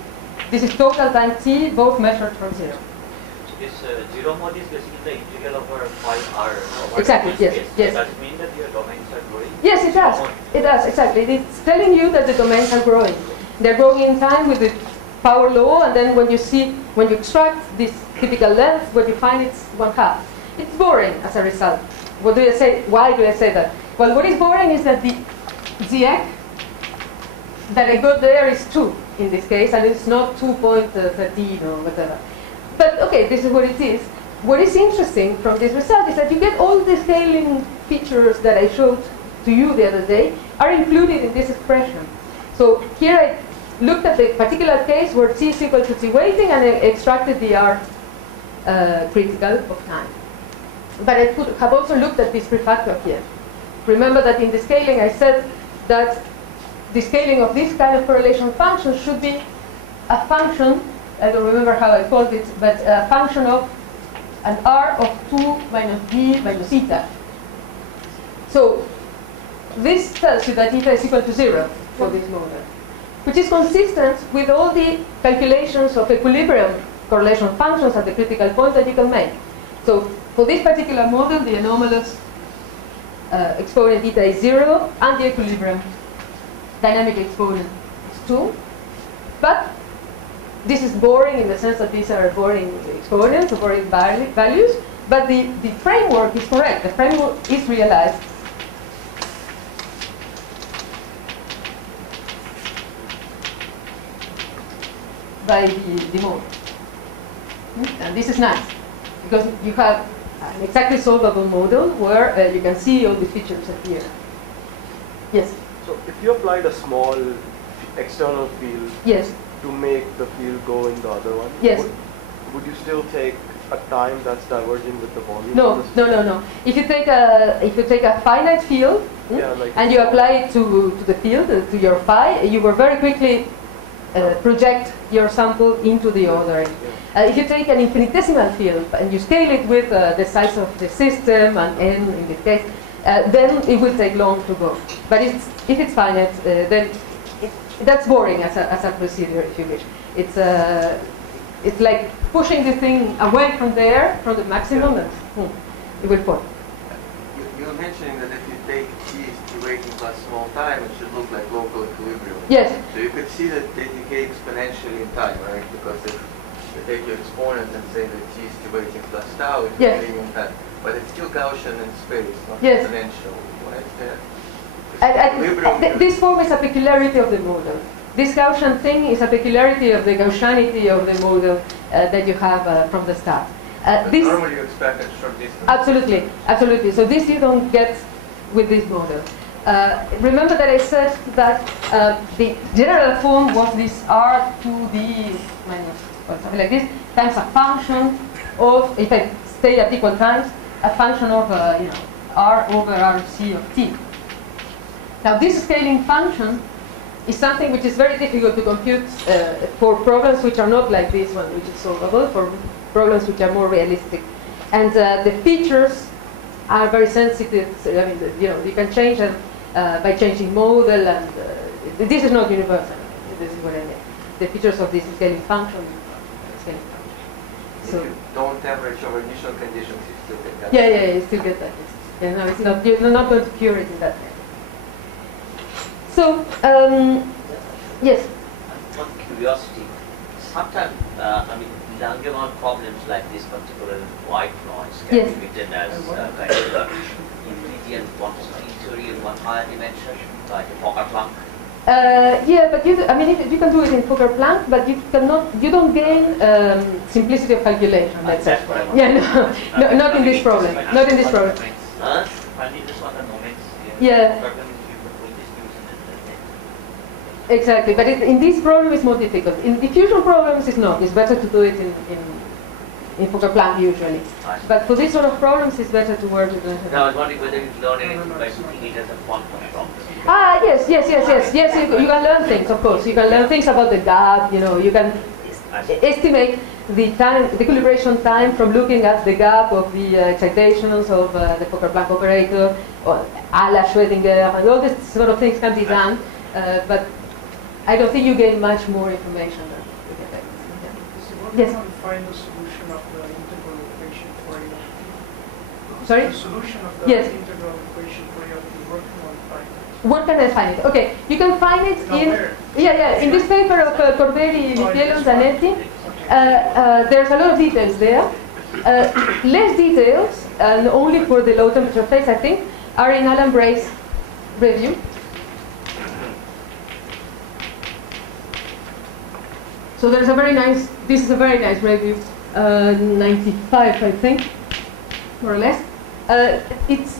This is total time t, both measured from 0. So this zero mode is basically the integral over phi r. Exactly, yes, yes. Does it mean that your domains are growing? Yes, it does. It does, exactly. It's telling you that the domains are growing. They're growing in time with the power law, and then when you extract this typical length, what you find it's 1/2. It's boring as a result. What do I say? Why do I say that? Well, what is boring is that the ZX that I got there is 2 in this case, and it's not 2.13 or whatever. But okay, this is what it is. What is interesting from this result is that you get all the scaling features that I showed to you the other day are included in this expression. So here I looked at the particular case where t is equal to t weighting, and I extracted the r critical of time. But I could have also looked at this prefactor here. Remember that in the scaling I said that the scaling of this kind of correlation function should be a function, I don't remember how I called it, but a function of an r of 2 minus b minus eta. So this tells you that eta is equal to 0 for this model, which is consistent with all the calculations of equilibrium correlation functions at the critical point that you can make. So For this particular model, the anomalous exponent eta is 0, and the equilibrium dynamic exponent is 2. But this is boring in the sense that these are boring exponents, or boring values, but the framework is correct. The framework is realized. By the mode. And this is nice, because you have an exactly solvable model where you can see all the features appear. Yes? So if you applied a small external field Yes. to make the field go in the other one, Yes. would you still take a time that's diverging with the volume? No, no, no, no. If you take a finite field Yeah, like and you apply it to the field, to your phi, you will very quickly project your sample into the other. If you take an infinitesimal field and you scale it with the size of the system and n in this case, then it will take long to go. But if it's finite, then that's boring as a procedure, if you wish. It's like pushing the thing away from there, from the maximum, and it will fall. You're mentioning that if you take t waiting plus small time, it should look like local equilibrium. Yes. So you could see that they decay exponentially in time, right? Because if you take your exponent and say that t is t waiting plus tau, it's Yes. decaying in time. But it's still Gaussian in space, not Yes. exponential. Why is that? This form is a peculiarity of the model. This Gaussian thing is a peculiarity of the Gaussianity of the model that you have from the start. This Normally you expect a short distance. absolutely, absolutely. So this you don't get with this model. Remember that I said that the general form was this R to the minus, or something like this, times a function of, if I stay at equal times, a function of R over RC of t. Now this scaling function is something which is very difficult to compute for problems which are not like this one, which is solvable, for problems which are more realistic. And the features are very sensitive. So, I mean, you can change them by changing model, and this is not universal. This is what I mean. The features of this scaling function. If you don't average over initial conditions, you still get that. Yeah, you still get that. Yeah, no, it's not. You're not going to cure it in that way. So, yes. One curiosity. Sometimes, Langemann problems like this particular white noise can Yes. be written as kind of an ingredient, one theory and one higher dimension, like a Fokker-Planck. Yeah, but you can do it in Fokker-Planck, but you don't gain simplicity of calculation. Let's say. That's what I want. Yeah, no, not in this problem. Not in this problem. Yeah. Exactly, but in this problem it's more difficult. In diffusion problems it's not. It's better to do it in Fokker-Planck usually. But for this sort of problems it's better to work with it. Now I was wondering whether you learn anything by putting it as a quantum problem. Ah, yes. You can learn things, of course. You can learn things about the gap. You can estimate the time, the equilibration time from looking at the gap of the excitations of the Fokker-Planck operator, or a la Schrödinger, and all these sort of things can be done. But I don't think you gain much more information than you get back. Yes. How to find the solution of the integral equation for EFT? Sorry? The solution of the Yes. integral equation for EFT. Where can one find it? Where can I find it? Okay, you can find it in in this paper of Corberi, Michielo, Zanetti. There's a lot of details there. Less details, and only for the low temperature phase, I think, are in Alan Bray's review. So there's a very nice. This is a very nice review, 95, I think, more or less. It's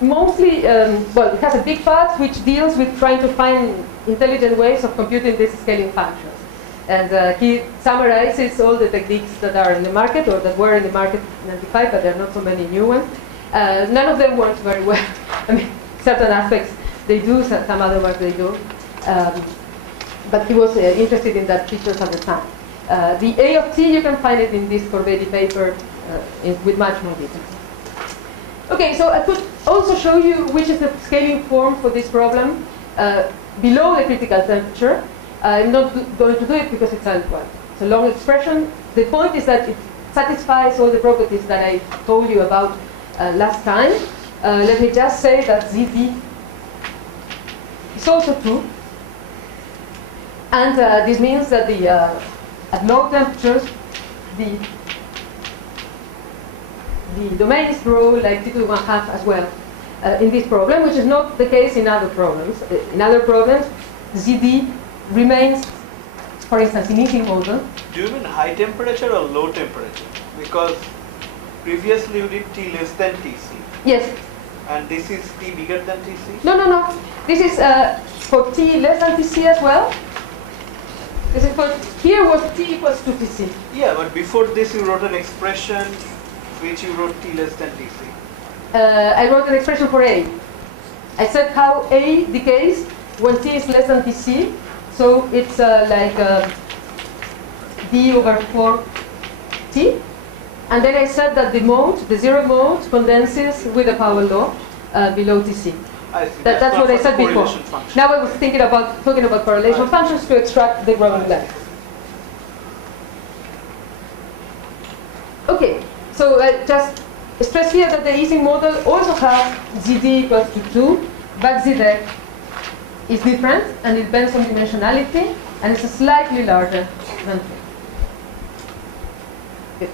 mostly, it has a big part which deals with trying to find intelligent ways of computing these scaling functions. And he summarizes all the techniques that are in the market, or that were in the market in 95, but there are not so many new ones. None of them works very well. I mean, certain aspects they do, some other ones they do. But he was interested in that features at the time. The A of t, you can find it in this Corberi paper with much more detail. Okay, so I could also show you which is the scaling form for this problem below the critical temperature. I'm not going to do it because it's a long expression. The point is that satisfies all the properties that I told you about last time. Let me just say that ZD is also true. And this means that at low temperatures, the domain is rho like T to the 1/2 as well in this problem, which is not the case in other problems. In other problems, ZD remains, for instance, in Ising model. Do you mean high temperature or low temperature? Because previously you did T less than Tc. Yes. And this is T bigger than Tc? No, no, no. This is for T less than Tc as well. This is for, here was T equals to Tc. Yeah, but before this you wrote an expression which you wrote T less than Tc. I wrote an expression for A. I said how A decays when T is less than Tc. So it's like D over 4T. And then I said that the mode, the zero mode, condenses with the power law below Tc. I see. That's what I said before. Function. Now I was talking about correlation functions to extract the Grobin length. Okay, so just stress here that the Ising model also has ZD equals to 2, but ZD is different and it depends on dimensionality and it's slightly larger than 3.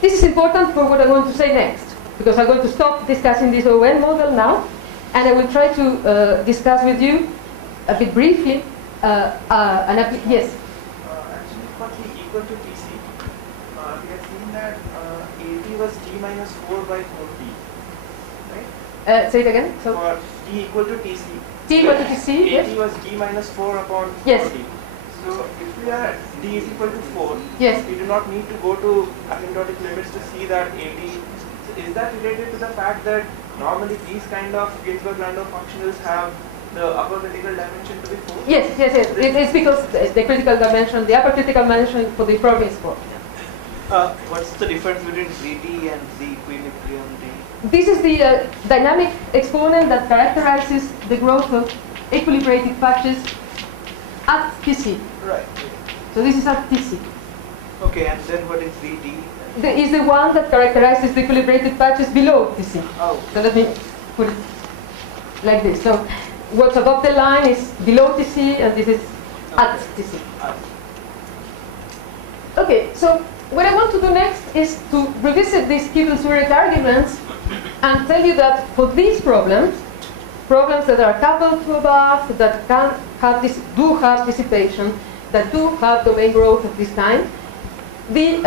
This is important for what I want to say next, because I'm going to stop discussing this ON model now, and I will try to discuss with you a bit briefly yes? Actually, for T equal to Tc, we have seen that AT was T minus 4 by 4T, right? Say it again. So for T equal to Tc. T equal to Tc, AT yes? was D minus 4 upon Yes. 4T. So if we are D is equal to 4, Yes. we do not need to go to asymptotic limits to see that AT. So is that related to the fact that normally these kind of Ginsburg-Landau functionals have the upper critical dimension to be 4? Yes, yes, yes. It's because the critical dimension, the upper critical dimension for the problem is 4. What's the difference between ZD and Z equilibrium D? This is the dynamic exponent that characterizes the growth of equilibrated patches at Tc. Right. So this is at Tc. Okay, and then what is ZD? Is the one that characterizes the equilibrated patches below Tc. Oh. So let me put it like this. So what's above the line is below Tc, and this is at Tc. Okay, so what I want to do next is to revisit these Kibble-Surek arguments and tell you that for these problems that are coupled to a bath, that can have this, do have dissipation, that do have domain growth of this kind, the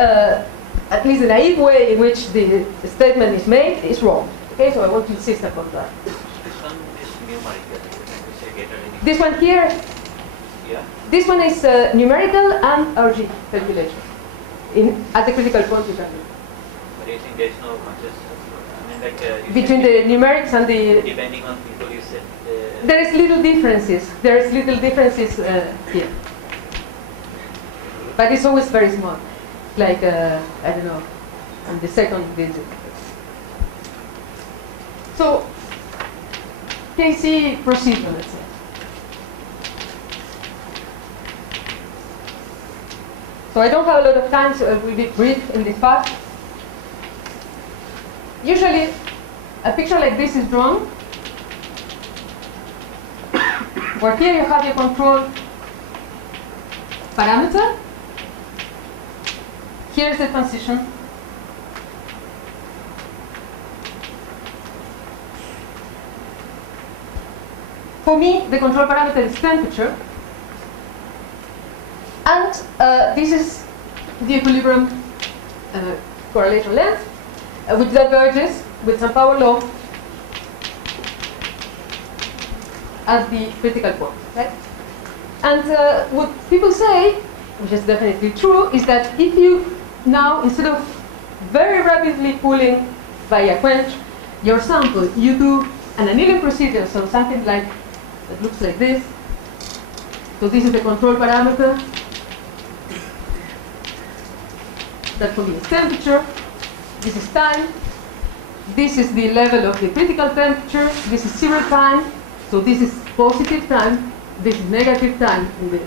at least the naive way in which the statement is made is wrong. Okay, so I want to insist upon that. This one is numerical. This one here, Yeah. this one is numerical and RG calculation. At the critical point you can do. But you think there is no conscious, I mean, like you Between said, the numerics and the... depending on people, you said. There is little differences. There is little differences here. But it's always very small. Like, I don't know, on the second digit. So, KC procedure, let's say. So I don't have a lot of time, so I will be brief in this part. Usually, a picture like this is drawn, where here you have your control parameter. Here's the transition. For me, the control parameter is temperature. And this is the equilibrium correlation length, which diverges with some power law at the critical point. Right? And what people say, which is definitely true, is that if you now, instead of very rapidly cooling by a quench your sample, you do an annealing procedure, so something like that looks like this. So this is the control parameter. That for me is temperature. This is time. This is the level of the critical temperature. This is 0 time. So this is positive time. This is negative time in the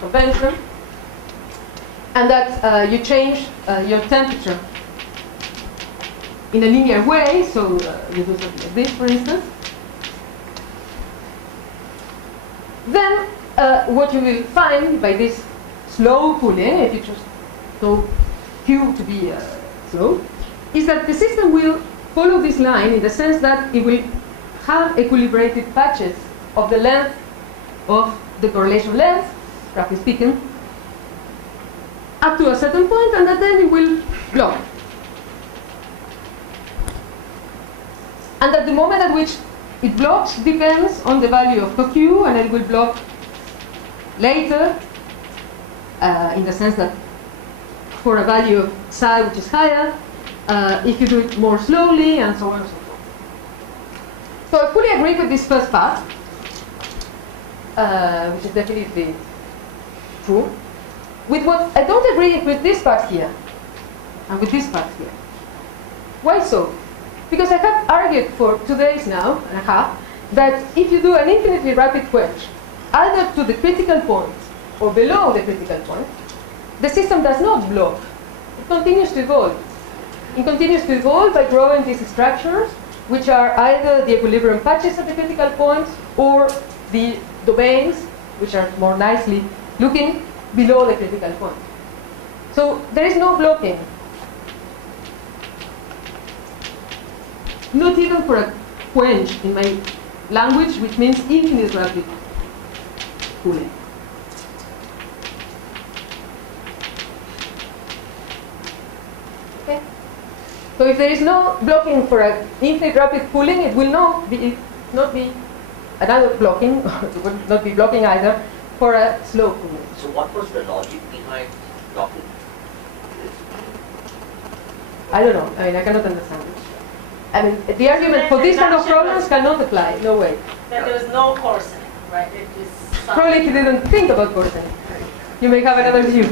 convention. and that you change your temperature in a linear way, so you do something like this, for instance. Then what you will find by this slow cooling, if you just know Q to be slow, is that the system will follow this line in the sense that it will have equilibrated patches of the length of the correlation length, roughly speaking, up to a certain point, and that then it will block. And at the moment at which it blocks depends on the value of Q, and it will block later, in the sense that for a value of psi which is higher, if you do it more slowly, and so on and so forth. So I fully agree with this first part, which is definitely true. With what I don't agree with this part here, and with this part here. Why so? Because I have argued for 2 days now and a half that if you do an infinitely rapid quench, either to the critical point or below the critical point, the system does not block. It continues to evolve. It continues to evolve by growing these structures, which are either the equilibrium patches at the critical points or the domains, which are more nicely looking below the critical point. So there is no blocking. Not even for a quench in my language, which means infinite rapid cooling. Okay? So if there is no blocking for an infinite rapid cooling, it will not be another blocking, or it will not be blocking either for a slow cooling. So what was the logic behind blocking? I don't know. I mean, I cannot understand it. I mean, the argument for these kind of problems cannot apply. No way. That there was no coarsening, right? It is probably he didn't think about coarsening. You may have another view.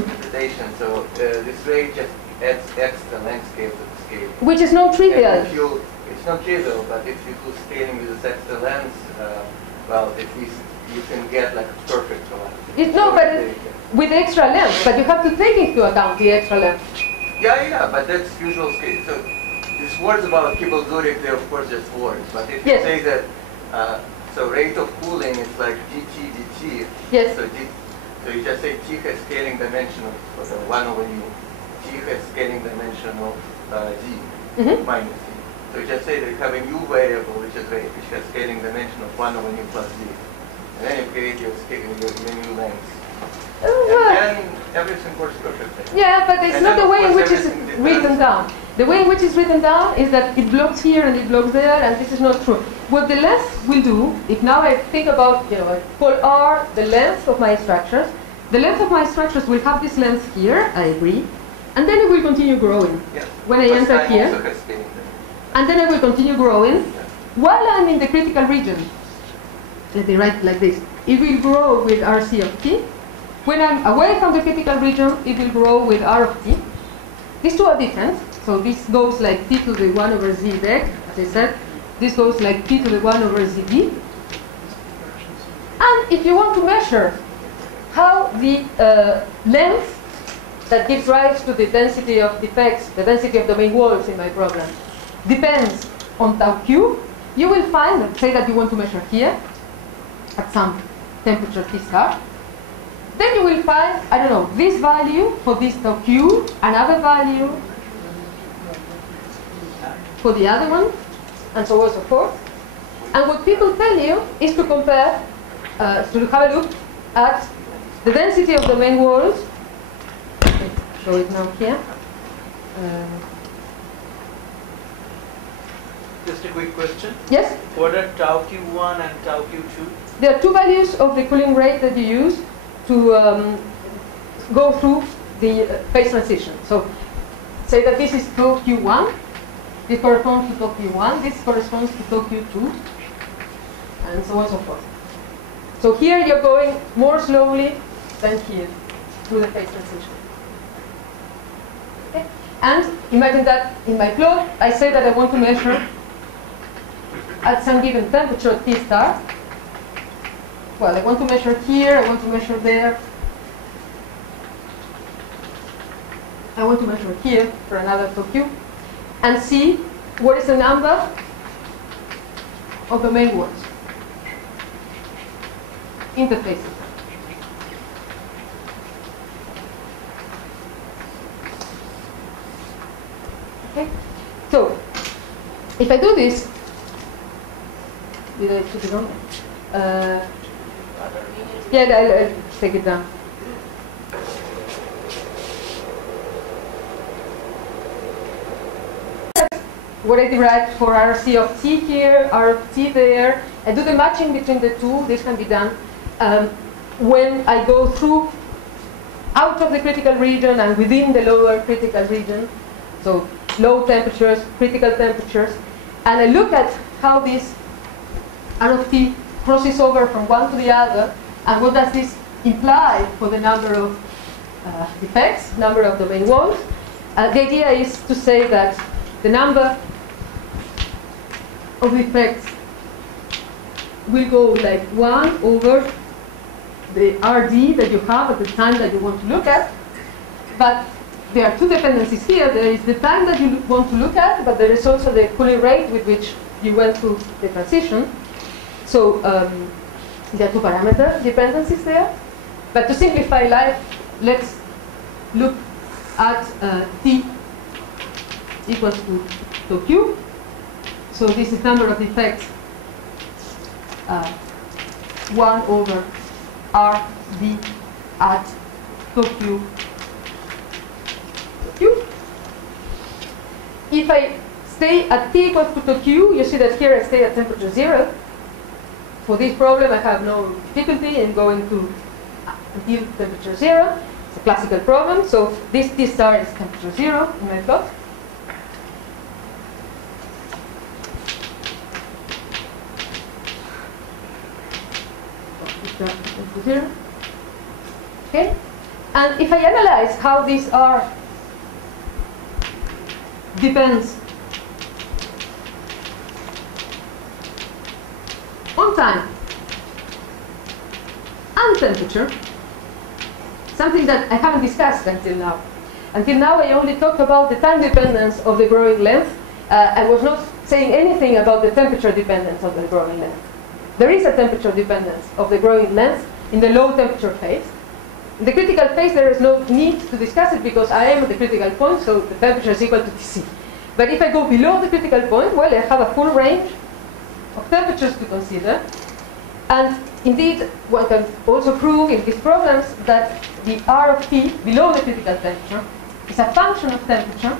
So this rate just adds extra length scale to the scale. Which is not trivial. It's not trivial, but if you do scaling with this extra length, well, at least you can get like a perfect velocity. No, but with extra length. But you have to take into account the extra length. Yeah, but that's usual scale. So these words about Kibble-Zurich, they're of course just words. But if you say that, so rate of cooling is like dt. Yes. So you just say T has scaling dimension of 1 over nu. T has scaling dimension of z minus z. So you just say that you have a new variable, which is rate, which has scaling dimension of 1 over nu plus z. And then you create your new length. And everything works perfectly. Yeah, but it's not the way in which it's written down. The way in which it's written down is that it blocks here and it blocks there, and this is not true. What the length will do, if now I think about, I call R the length of my structures, the length of my structures will have this length here, I agree, and then it will continue growing. Yes. When I enter here, and then I will continue growing while I'm in the critical region. Let me write it like this. It will grow with RC of t. When I'm away from the critical region, it will grow with R of t. These two are different. So this goes like t to the 1 over z dec, as I said. This goes like t to the 1 over zd. And if you want to measure how the length that gives rise to the density of defects, the density of domain walls in my program, depends on tau q, you will find, let's say that you want to measure here, at some temperature t star, then you will find, I don't know, this value for this tau q, another value for the other one, and so on and so forth. And what people tell you is to compare, to have a look at the density of domain walls. Let's show it now here. Just a quick question. Yes? What are tau q1 and tau q2? There are two values of the cooling rate that you use to go through the phase transition. So say that this is tau q1, this corresponds to tau q1, this corresponds to tau q2, and so on and so forth. So here you're going more slowly than here through the phase transition. Okay? And imagine that in my plot, I say that I want to measure at some given temperature T star. Well, I want to measure here, I want to measure there. I want to measure here for another Q, and see what is the number of domain ones, interfaces. Okay, so if I do this, did I put it on? Yeah, I'll take it down. What I derived for RC of T here, R of T there, I do the matching between the two. This can be done when I go through out of the critical region and within the lower critical region. So low temperatures, critical temperatures, and I look at how this R of T crosses over from one to the other, and what does this imply for the number of defects, number of domain walls. The idea is to say that the number of defects will go like 1 over the RD that you have at the time that you want to look at. But there are two dependencies here. There is the time that you want to look at, but there is also the cooling rate with which you went through the transition. So there are two parameter dependencies there. But to simplify life, let's look at T equals to Q. So this is number of defects 1 over RD at Q. If I stay at T equals to Q, you see that here I stay at temperature 0. For this problem, I have no difficulty in going to until temperature 0. It's a classical problem. So this T star is temperature 0 in my plot. Temperature 0. Okay? And if I analyze how these are depends on time and temperature, something that I haven't discussed until now. Until now, I only talked about the time dependence of the growing length. I was not saying anything about the temperature dependence of the growing length. There is a temperature dependence of the growing length in the low temperature phase. In the critical phase, there is no need to discuss it because I am at the critical point, so the temperature is equal to Tc. But if I go below the critical point, well, I have a full range of temperatures to consider. And indeed, one can also prove in these problems that the R of T below the critical temperature is a function of temperature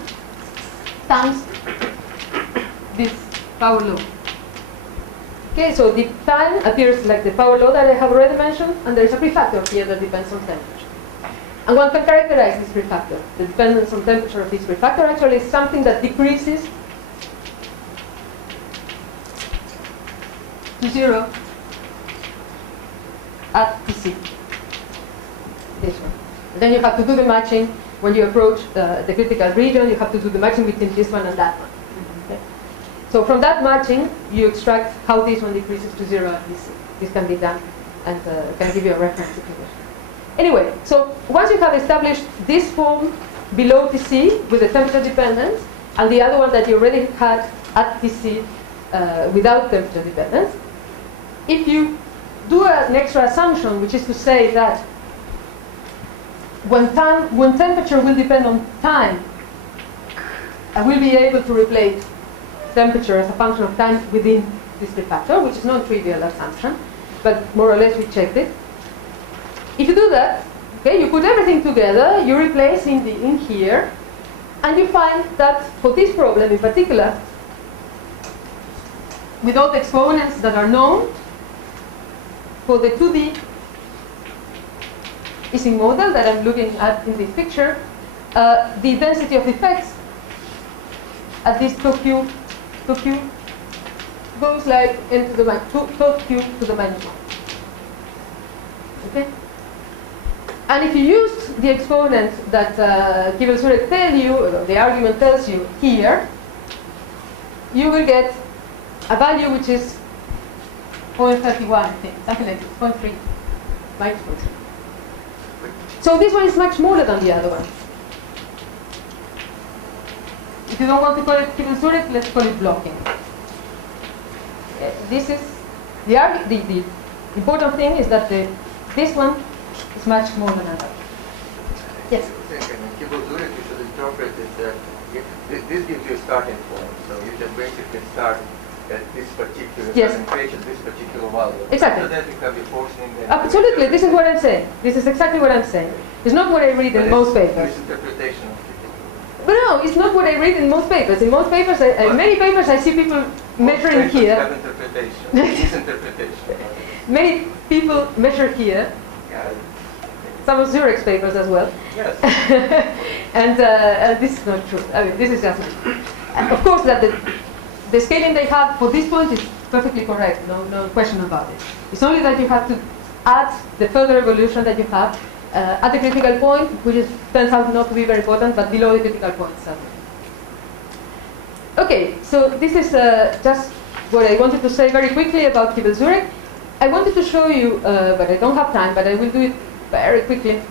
times this power law. Okay, so the time appears like the power law that I have already mentioned, and there is a prefactor here that depends on temperature. And one can characterize this prefactor. The dependence on temperature of this prefactor actually is something that decreases to 0 at Tc. This one. And then you have to do the matching when you approach the critical region. You have to do the matching between this one and that one. Okay? So from that matching, you extract how this one decreases to 0 at Tc. This can be done, and can give you a reference if you wish. Anyway, so once you have established this form below Tc with the temperature dependence, and the other one that you already had at Tc without temperature dependence, if you do an extra assumption, which is to say that when temperature will depend on time, I will be able to replace temperature as a function of time within this prefactor, which is not a trivial assumption, but more or less we checked it. If you do that, okay, you put everything together, you replace in here, and you find that for this problem in particular, with all the exponents that are known, for the 2D Ising model that I'm looking at in this picture, the density of defects at this Q goes like into the Q to the minus 1. Okay? And if you use the exponent that Kibel-Surek tell you, or the argument tells you here, you will get a value which is 0.31, I think, something like this, 0.3, minus 0.3. So this one is much smaller than the other one. If you don't want to call it Kibble-Zurich, let's call it blocking. This is the important thing is that this one is much more than another. Yes? I think in Kibble-Zurich you should interpret it that this gives you a starting point. So you just basically start at this particular concentration, this particular value. Exactly. So that you have your forcing. Absolutely, this is what I'm saying. This is exactly what I'm saying. It's not what I read in most papers. Misinterpretation. But no, it's not what I read in most papers. In most papers, many papers, I see people measuring here. Have interpretation, misinterpretation. Many people measure here. Yeah. Some of Zurich's papers as well. Yes. And this is not true. I mean, this is just. Of course, that the scaling they have for this point is perfectly correct. No question about it. It's only that you have to add the further evolution that you have at the critical point, which turns out not to be very important, but below the critical point. Okay, so this is just what I wanted to say very quickly about Kibble-Zurich. I wanted to show you, but I don't have time, but I will do it very quickly,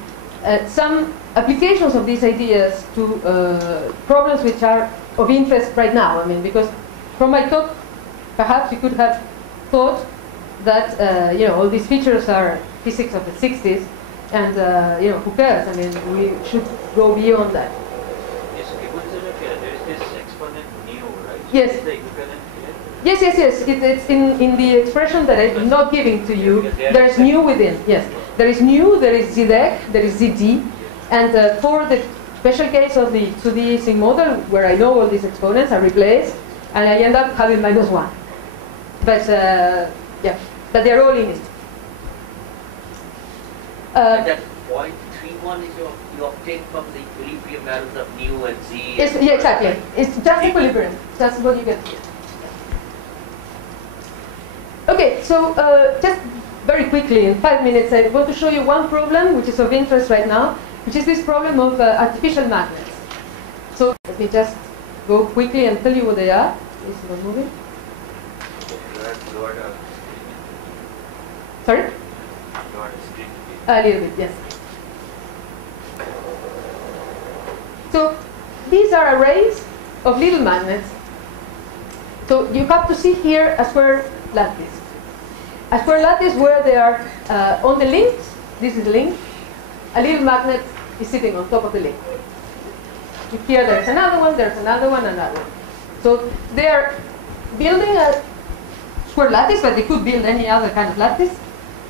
some applications of these ideas to problems which are of interest right now. I mean, because from my talk, perhaps you could have thought that all these features are physics of the 60s, and who cares? I mean, we should go beyond that. Yes, there is this exponent nu, right? Yes. Is the equivalent here? Yes. It's in the expression that I'm not giving to you. There is nu within. Yes, there is nu. There is zdec. There is zd. And for the special case of the 2D Ising model, where I know all these exponents are replaced, and I end up having -1. But but they're all in it. That 0.31 is you obtain from the equilibrium values of nu and z. Yes, yeah, exactly. It's just equilibrium. That's what you get here. Okay, so just very quickly, in 5 minutes, I want to show you one problem which is of interest right now, which is this problem of artificial magnets. So let me just go quickly and tell you what they are. This is not moving. Sorry? A little bit, yes. So these are arrays of little magnets. So you have to see here a square lattice. A square lattice where they are on the links. This is the link. A little magnet is sitting on top of the link. Here there's another one, another one. So they are building a square lattice, but they could build any other kind of lattice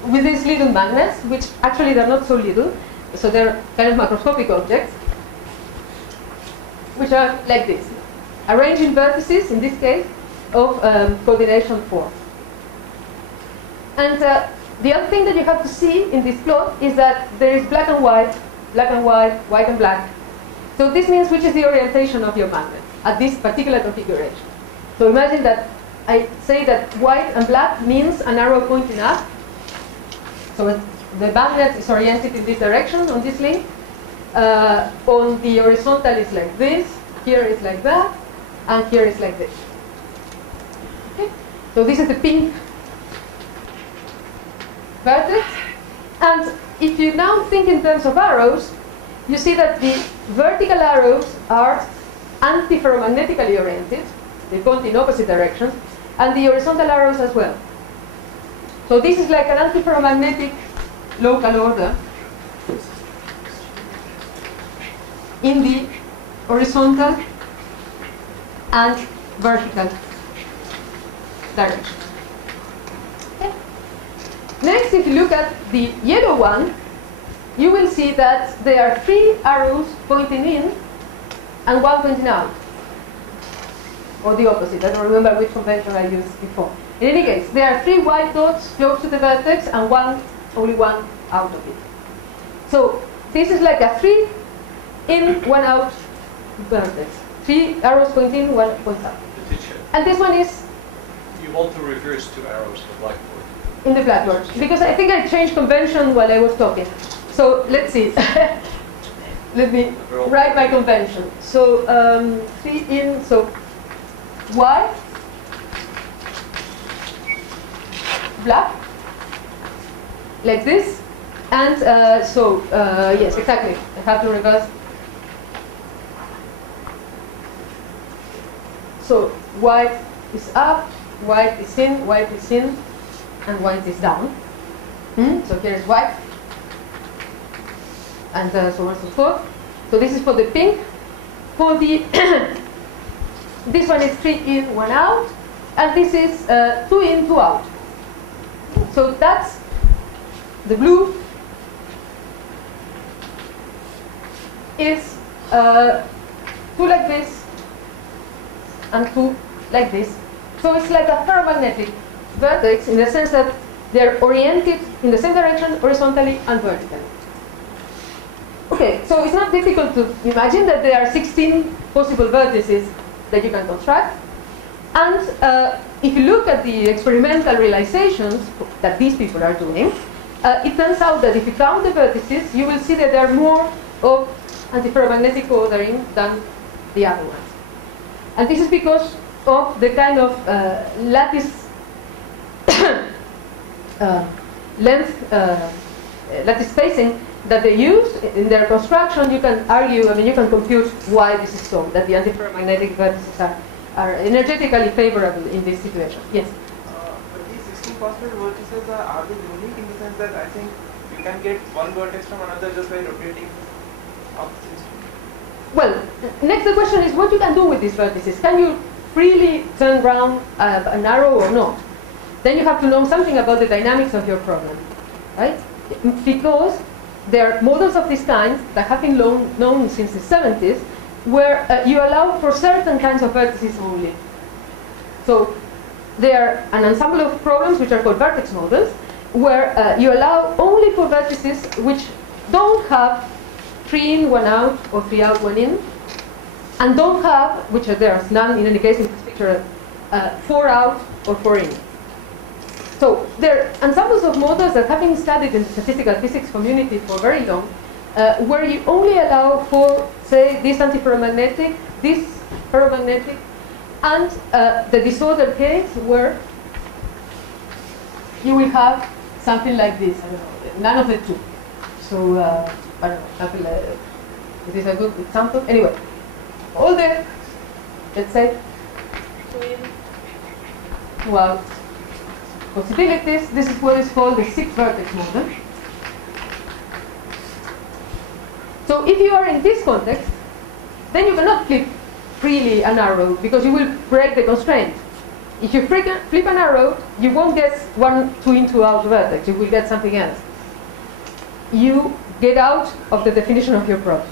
with these little magnets, which actually they're not so little, so they're kind of macroscopic objects, which are like this, arranged in vertices, in this case, of coordination 4. And the other thing that you have to see in this plot is that there is black and white, white and black. So this means which is the orientation of your magnet at this particular configuration. So imagine that I say that white and black means an arrow pointing up. So the magnet is oriented in this direction on this link. On the horizontal is like this, here is like that, and here is like this. Okay? So this is the pink vertex. And if you now think in terms of arrows, you see that the vertical arrows are antiferromagnetically oriented. They point in opposite directions. And the horizontal arrows as well. So this is like an antiferromagnetic local order in the horizontal and vertical direction. Okay. Next, if you look at the yellow one, you will see that there are 3 arrows pointing in and 1 pointing out. Or the opposite. I don't remember which convention I used before. In any case, there are 3 white dots close to the vertex and only one out of it. So this is like a 3 in, 1 out vertex. 3 arrows point in, 1 point out. And this one is? You want to reverse 2 arrows in the blackboard. In the blackboard. Because I think I changed convention while I was talking. So let's see. Let me write my convention. So 3 in, so white, black, like this, and yes, exactly. I have to reverse. So white is up, white is in, and white is down. So here is white, and so on and so forth. So this is for the pink. For the this one is 3 in, 1 out, and this is 2 in, 2 out. So that's the blue is 2 like this and 2 like this. So it's like a ferromagnetic vertex in the sense that they're oriented in the same direction horizontally and vertically. Okay, so it's not difficult to imagine that there are 16 possible vertices that you can construct. And if you look at the experimental realizations that these people are doing, it turns out that if you count the vertices, you will see that there are more of antiferromagnetic ordering than the other ones. And this is because of the kind of lattice lattice spacing that they use in their construction. You can argue, you can compute why this is so, that the antiferromagnetic vertices are energetically favorable in this situation. Yes? But these 16 possible vertices, are they unique in the sense that I think you can get one vertex from another just by rotating opposites? Well, next the question is what you can do with these vertices. Can you freely turn around an arrow or not? Then you have to know something about the dynamics of your problem, right? Because there are models of this kind that have been known since the 70s where you allow for certain kinds of vertices only. So there are an ensemble of problems which are called vertex models where you allow only for vertices which don't have 3 in, 1 out, or 3 out, 1 in, and don't have, which there's none in any case in this picture, 4 out or 4 in. So there are ensembles of models that have been studied in the statistical physics community for very long, where you only allow for, say, this antiferromagnetic, this ferromagnetic, and the disordered case where you will have something like this. I don't know, none of the two. So I don't know, something like, is this a good example? Anyway, all the, let's say, 2 in, 2 out possibilities. This is what is called the 6-vertex model. So if you are in this context, then you cannot flip freely an arrow because you will break the constraint. If you flip an arrow, you won't get 1 2 in, 2 out vertex. You will get something else. You get out of the definition of your problem.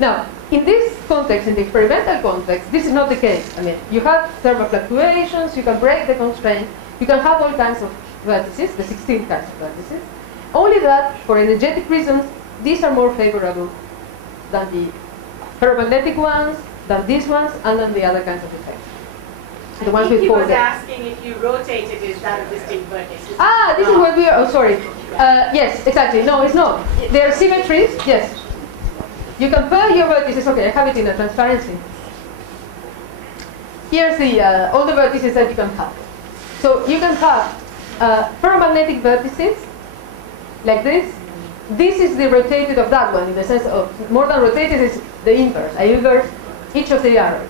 Now, in this context, in the experimental context, this is not the case. You have thermal fluctuations, you can break the constraint, you can have all kinds of vertices, the 16 kinds of vertices. Only that, for energetic reasons, these are more favorable than the ferromagnetic ones, than these ones, and than the other kinds of effects. The ones with 4 he was depths. asking if you rotate it, is that a distinct vertex? This is what we are, sorry. Yes, exactly. No, it's not. There are symmetries, yes. You can pair your vertices. Okay, I have it in a transparency. Here's the all the vertices that you can have. So you can have ferromagnetic vertices, like this. This is the rotated of that one, in the sense of more than rotated is the inverse. I invert each of the arrows.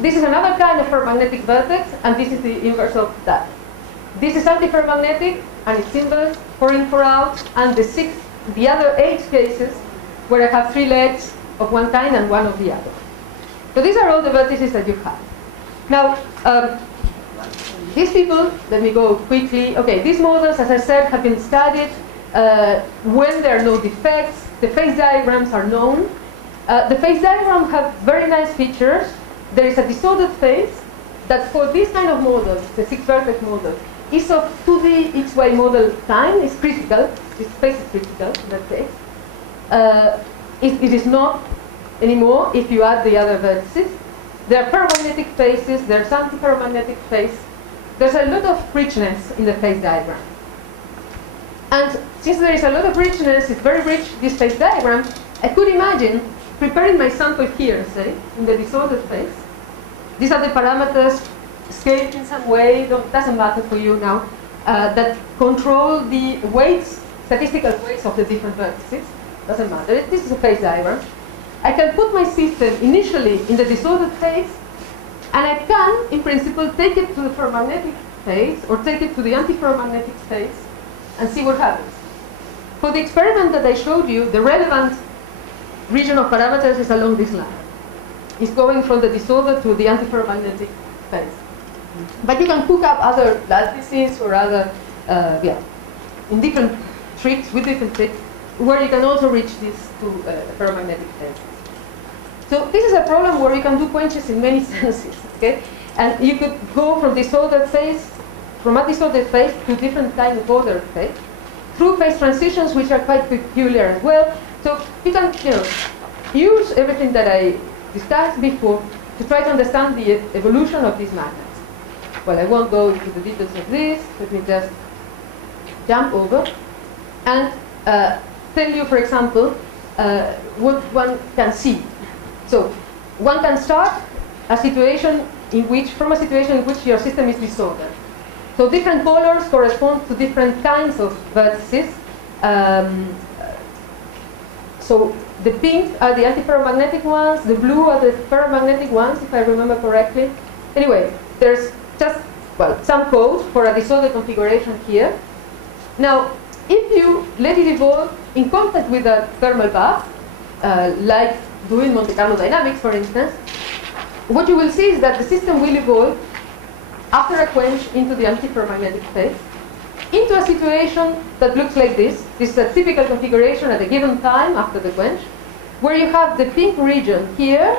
This is another kind of ferromagnetic vertex, and this is the inverse of that. This is antiferromagnetic, and it's inverse, 4 in, 4 out, and the other 8 cases where I have 3 legs of one kind and 1 of the other. So these are all the vertices that you have. Now, these people, let me go quickly. Okay, these models, as I said, have been studied when there are no defects. The phase diagrams are known. The phase diagrams have very nice features. There is a disordered phase that for this kind of models, the 6-vertex model, is of 2D XY model time, is critical. This phase is critical in that case. It is not anymore if you add the other vertices. There are ferromagnetic phases, there's antiferromagnetic phase. There's a lot of richness in the phase diagram. And since there is a lot of richness, it's very rich, this phase diagram, I could imagine preparing my sample here, say, in the disordered phase. These are the parameters scaled in some way, doesn't matter for you now, that control the weights, statistical weights of the different vertices. Doesn't matter. This is a phase diagram. I can put my system initially in the disordered phase, And I can, in principle, take it to the ferromagnetic phase or take it to the antiferromagnetic phase and see what happens. For the experiment that I showed you, the relevant region of parameters is along this line. It's going from the disorder to the antiferromagnetic phase. But you can hook up other lattices or other, in different tricks, with different tricks, where you can also reach this to ferromagnetic phase. So this is a problem where you can do quenches in many senses, okay? And you could go from disordered phase, from a disordered phase to different kind of ordered phase, through phase transitions which are quite peculiar as well. So you can, use everything that I discussed before to try to understand the evolution of these magnets. Well, I won't go into the details of this. Let me just jump over and tell you, for example, what one can see. So one can start a situation in which, from a situation in which your system is disordered. So different colors correspond to different kinds of vertices. So the pink are the antiferromagnetic ones, the blue are the ferromagnetic ones, if I remember correctly. Anyway, there's just, some code for a disordered configuration here. Now, if you let it evolve in contact with a thermal path, like doing Monte Carlo dynamics, for instance, what you will see is that the system will evolve after a quench into the antiferromagnetic phase, into a situation that looks like this. This is a typical configuration at a given time after the quench, where you have the pink region here,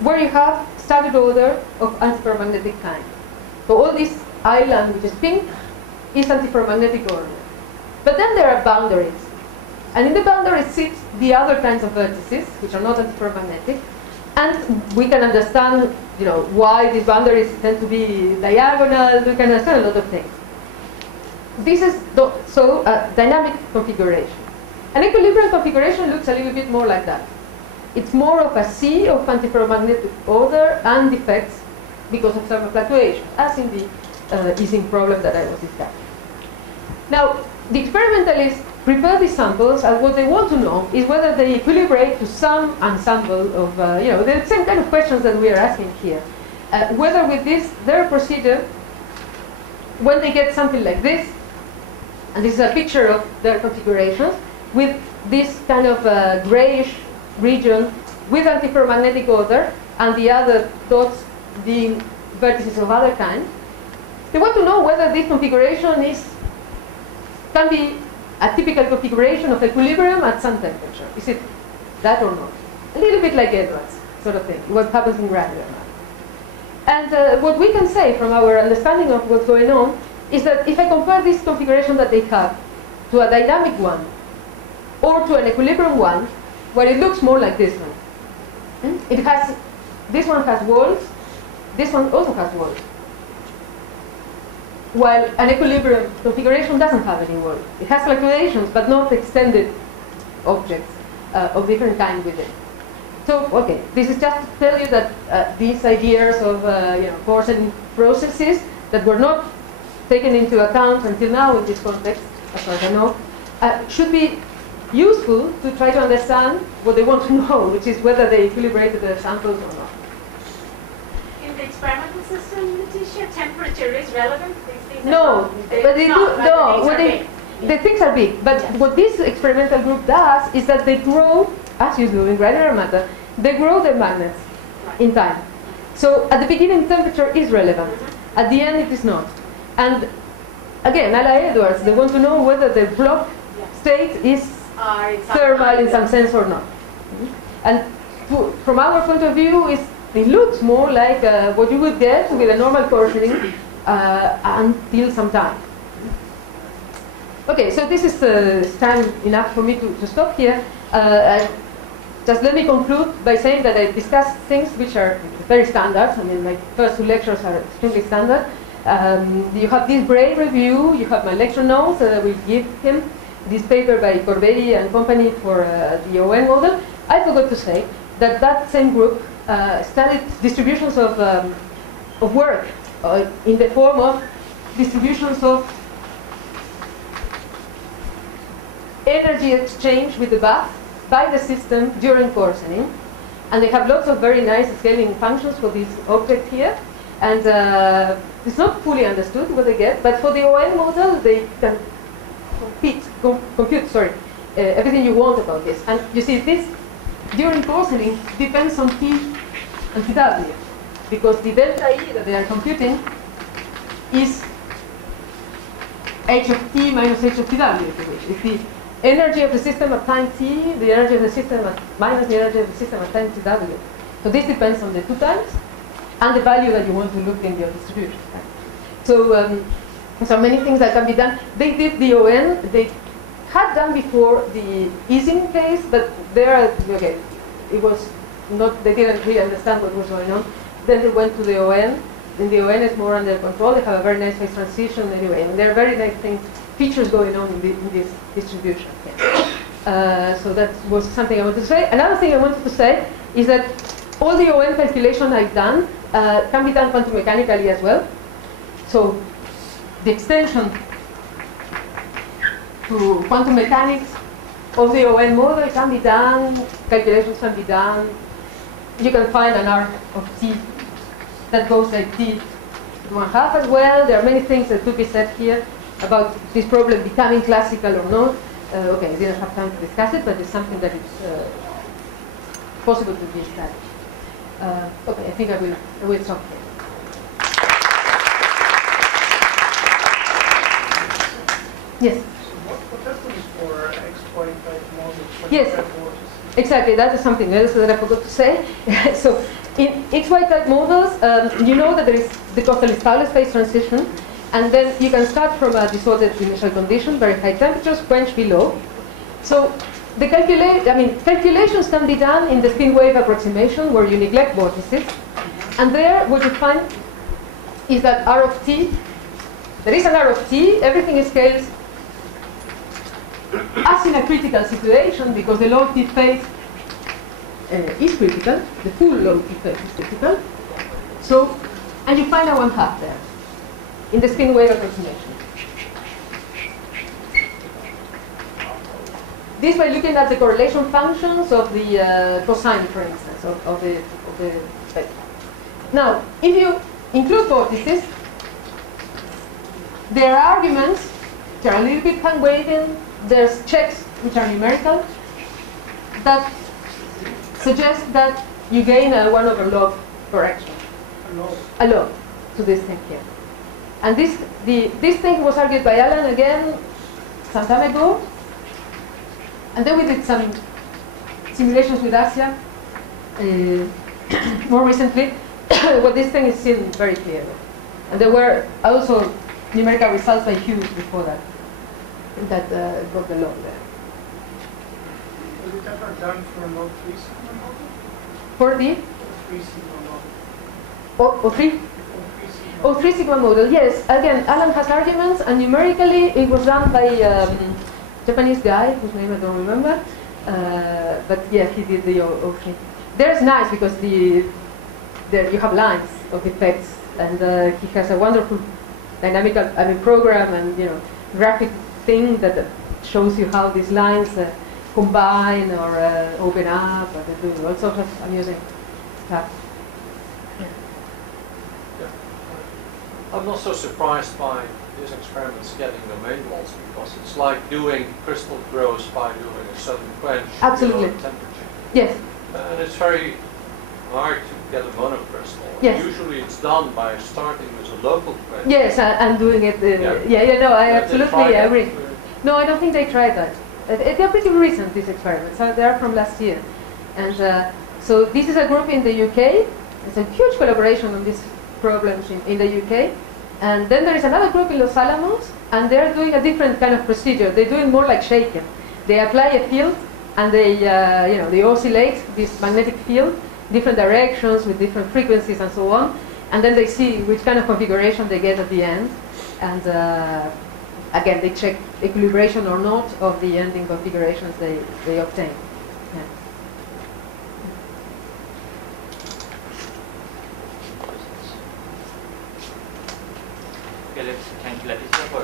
where you have standard order of antiferromagnetic kind. So all this island, which is pink, is antiferromagnetic order. But then there are boundaries. And in the boundaries sit the other kinds of vertices, which are not antiferromagnetic. And we can understand, why these boundaries tend to be diagonal. We can understand a lot of things. This is a dynamic configuration. An equilibrium configuration looks a little bit more like that. It's more of a sea of antiferromagnetic order and defects because of thermal fluctuation, as in the easing problem that I was discussing. Now, the experimentalists prepare these samples, and what they want to know is whether they equilibrate to some ensemble of, the same kind of questions that we are asking here. Whether with this, their procedure, when they get something like this, and this is a picture of their configurations, with this kind of grayish region with antiferromagnetic order, and the other dots being vertices of other kind, they want to know whether this configuration can be a typical configuration of equilibrium at some temperature. Is it that or not? A little bit like Edwards sort of thing, what happens in granular matter. And what we can say from our understanding of what's going on is that if I compare this configuration that they have to a dynamic one or to an equilibrium one, well, it looks more like this one. This one has walls, this one also has walls. While an equilibrium configuration doesn't have any walls. It has fluctuations, but not extended objects of different kind within. So, okay, this is just to tell you that these ideas of Coarsening processes that were not taken into account until now in this context, as far as I know, should be useful to try to understand what they want to know, which is whether they equilibrated their samples or not. In the experimental system, Leticia, temperature is relevant? No, but they do. No, the things are big. But what this experimental group does is that they grow, as you do in granular matter, they grow the magnets in time. So at the beginning, temperature is relevant. At the end, it is not. And again, a la Edwards, they want to know whether the block state is thermal in some sense or not. And from our point of view, it looks more like what you would get with a normal coarsening until some time. Okay, so this is time enough for me to stop here. Just let me conclude by saying that I discussed things which are very standard. I mean, my first two lectures are extremely standard. You have this Bray review, you have my lecture notes that I will give him, this paper by Corberi and company for the ON model. I forgot to say that that same group studied distributions of work in the form of distributions of energy exchange with the bath by the system during coarsening. And they have lots of very nice scaling functions for this object here. And it's not fully understood what they get, but for the ON model, they can compute everything you want about this. And you see, this during coarsening depends on T and TW, because the delta E that they are computing is H of T minus H of TW, if you wish. It's the energy of the system at time T, the energy of the system minus the energy of the system at time TW. So this depends on the two times and the value that you want to look in your distribution. Right? So, so many things that can be done. They did the ON. They had done before the easing case, but there, okay, it was not. They didn't really understand what was going on. Then they went to the ON. And the ON is more under control. They have a very nice phase transition anyway, and there are very nice features going on in this distribution. So that was something I wanted to say. Another thing I wanted to say is that all the ON calculation I've done can be done quantum mechanically as well. So the extension to quantum mechanics of the ON model can be done, calculations can be done. You can find an arc of T that goes like T to 1/2 as well. There are many things that could be said here about this problem becoming classical or not. Okay, I didn't have time to discuss it, but it's something that is possible to be established. Okay, I think I will stop here. Yes? So what testing is for exploit type models? Yes, exactly. That is something else that I forgot to say. So in XY type models, you know that there is the Costa-Listales phase transition, and then you can start from a disordered initial condition, very high temperatures, quench below. So the calculations can be done in the spin wave approximation where you neglect vortices. And there, what you find is that R of T, there is an R of T, everything scales as in a critical situation because the low T phase is critical, the full low T phase is critical. So, and you find a 1/2 there in the spin wave approximation. This by looking at the correlation functions of the cosine, for instance, of the phase. Now, if you include vortices, there are arguments which are a little bit hand-waving. There's checks which are numerical that suggest that you gain a 1/log correction. A log to this thing here. And this thing was argued by Alan again some time ago. And then we did some simulations with Asia more recently. What this thing is seen very clearly. And there were also numerical results by Hughes before that got the log there. Was it ever done for log 3 sigma model? For the? 3 sigma model. Oh, 3? Oh, 3 sigma model, yes. Again, Alan has arguments, and numerically it was done by Japanese guy, whose name I don't remember. But yeah, he did the O3. There's nice because there you have lines of effects, and he has a wonderful dynamical program and graphic thing that shows you how these lines combine or open up, or they do all sorts of amusing stuff. I'm not so surprised by these experiments getting domain walls because it's like doing crystal growth by doing a certain quench Absolutely. below temperature. Yes. And it's very hard to get a monocrystal. Yes. Usually it's done by starting with a local quench. Yes, and doing it. No, I absolutely agree. No, I don't think they tried that. They're pretty recent, these experiments. They are from last year. And so this is a group in the UK. It's a huge collaboration on these problems in the UK. And then there is another group in Los Alamos, and they're doing a different kind of procedure. They're doing more like shaken. They apply a field, and they oscillate this magnetic field, different directions with different frequencies and so on. And then they see which kind of configuration they get at the end. And again, they check equilibration or not of the ending configurations they obtain. Yeah. Okay, let's thank Leticia for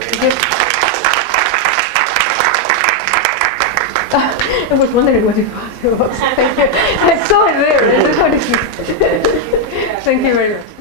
I was wondering what it was. Thank you. I saw it there. Thank you very much.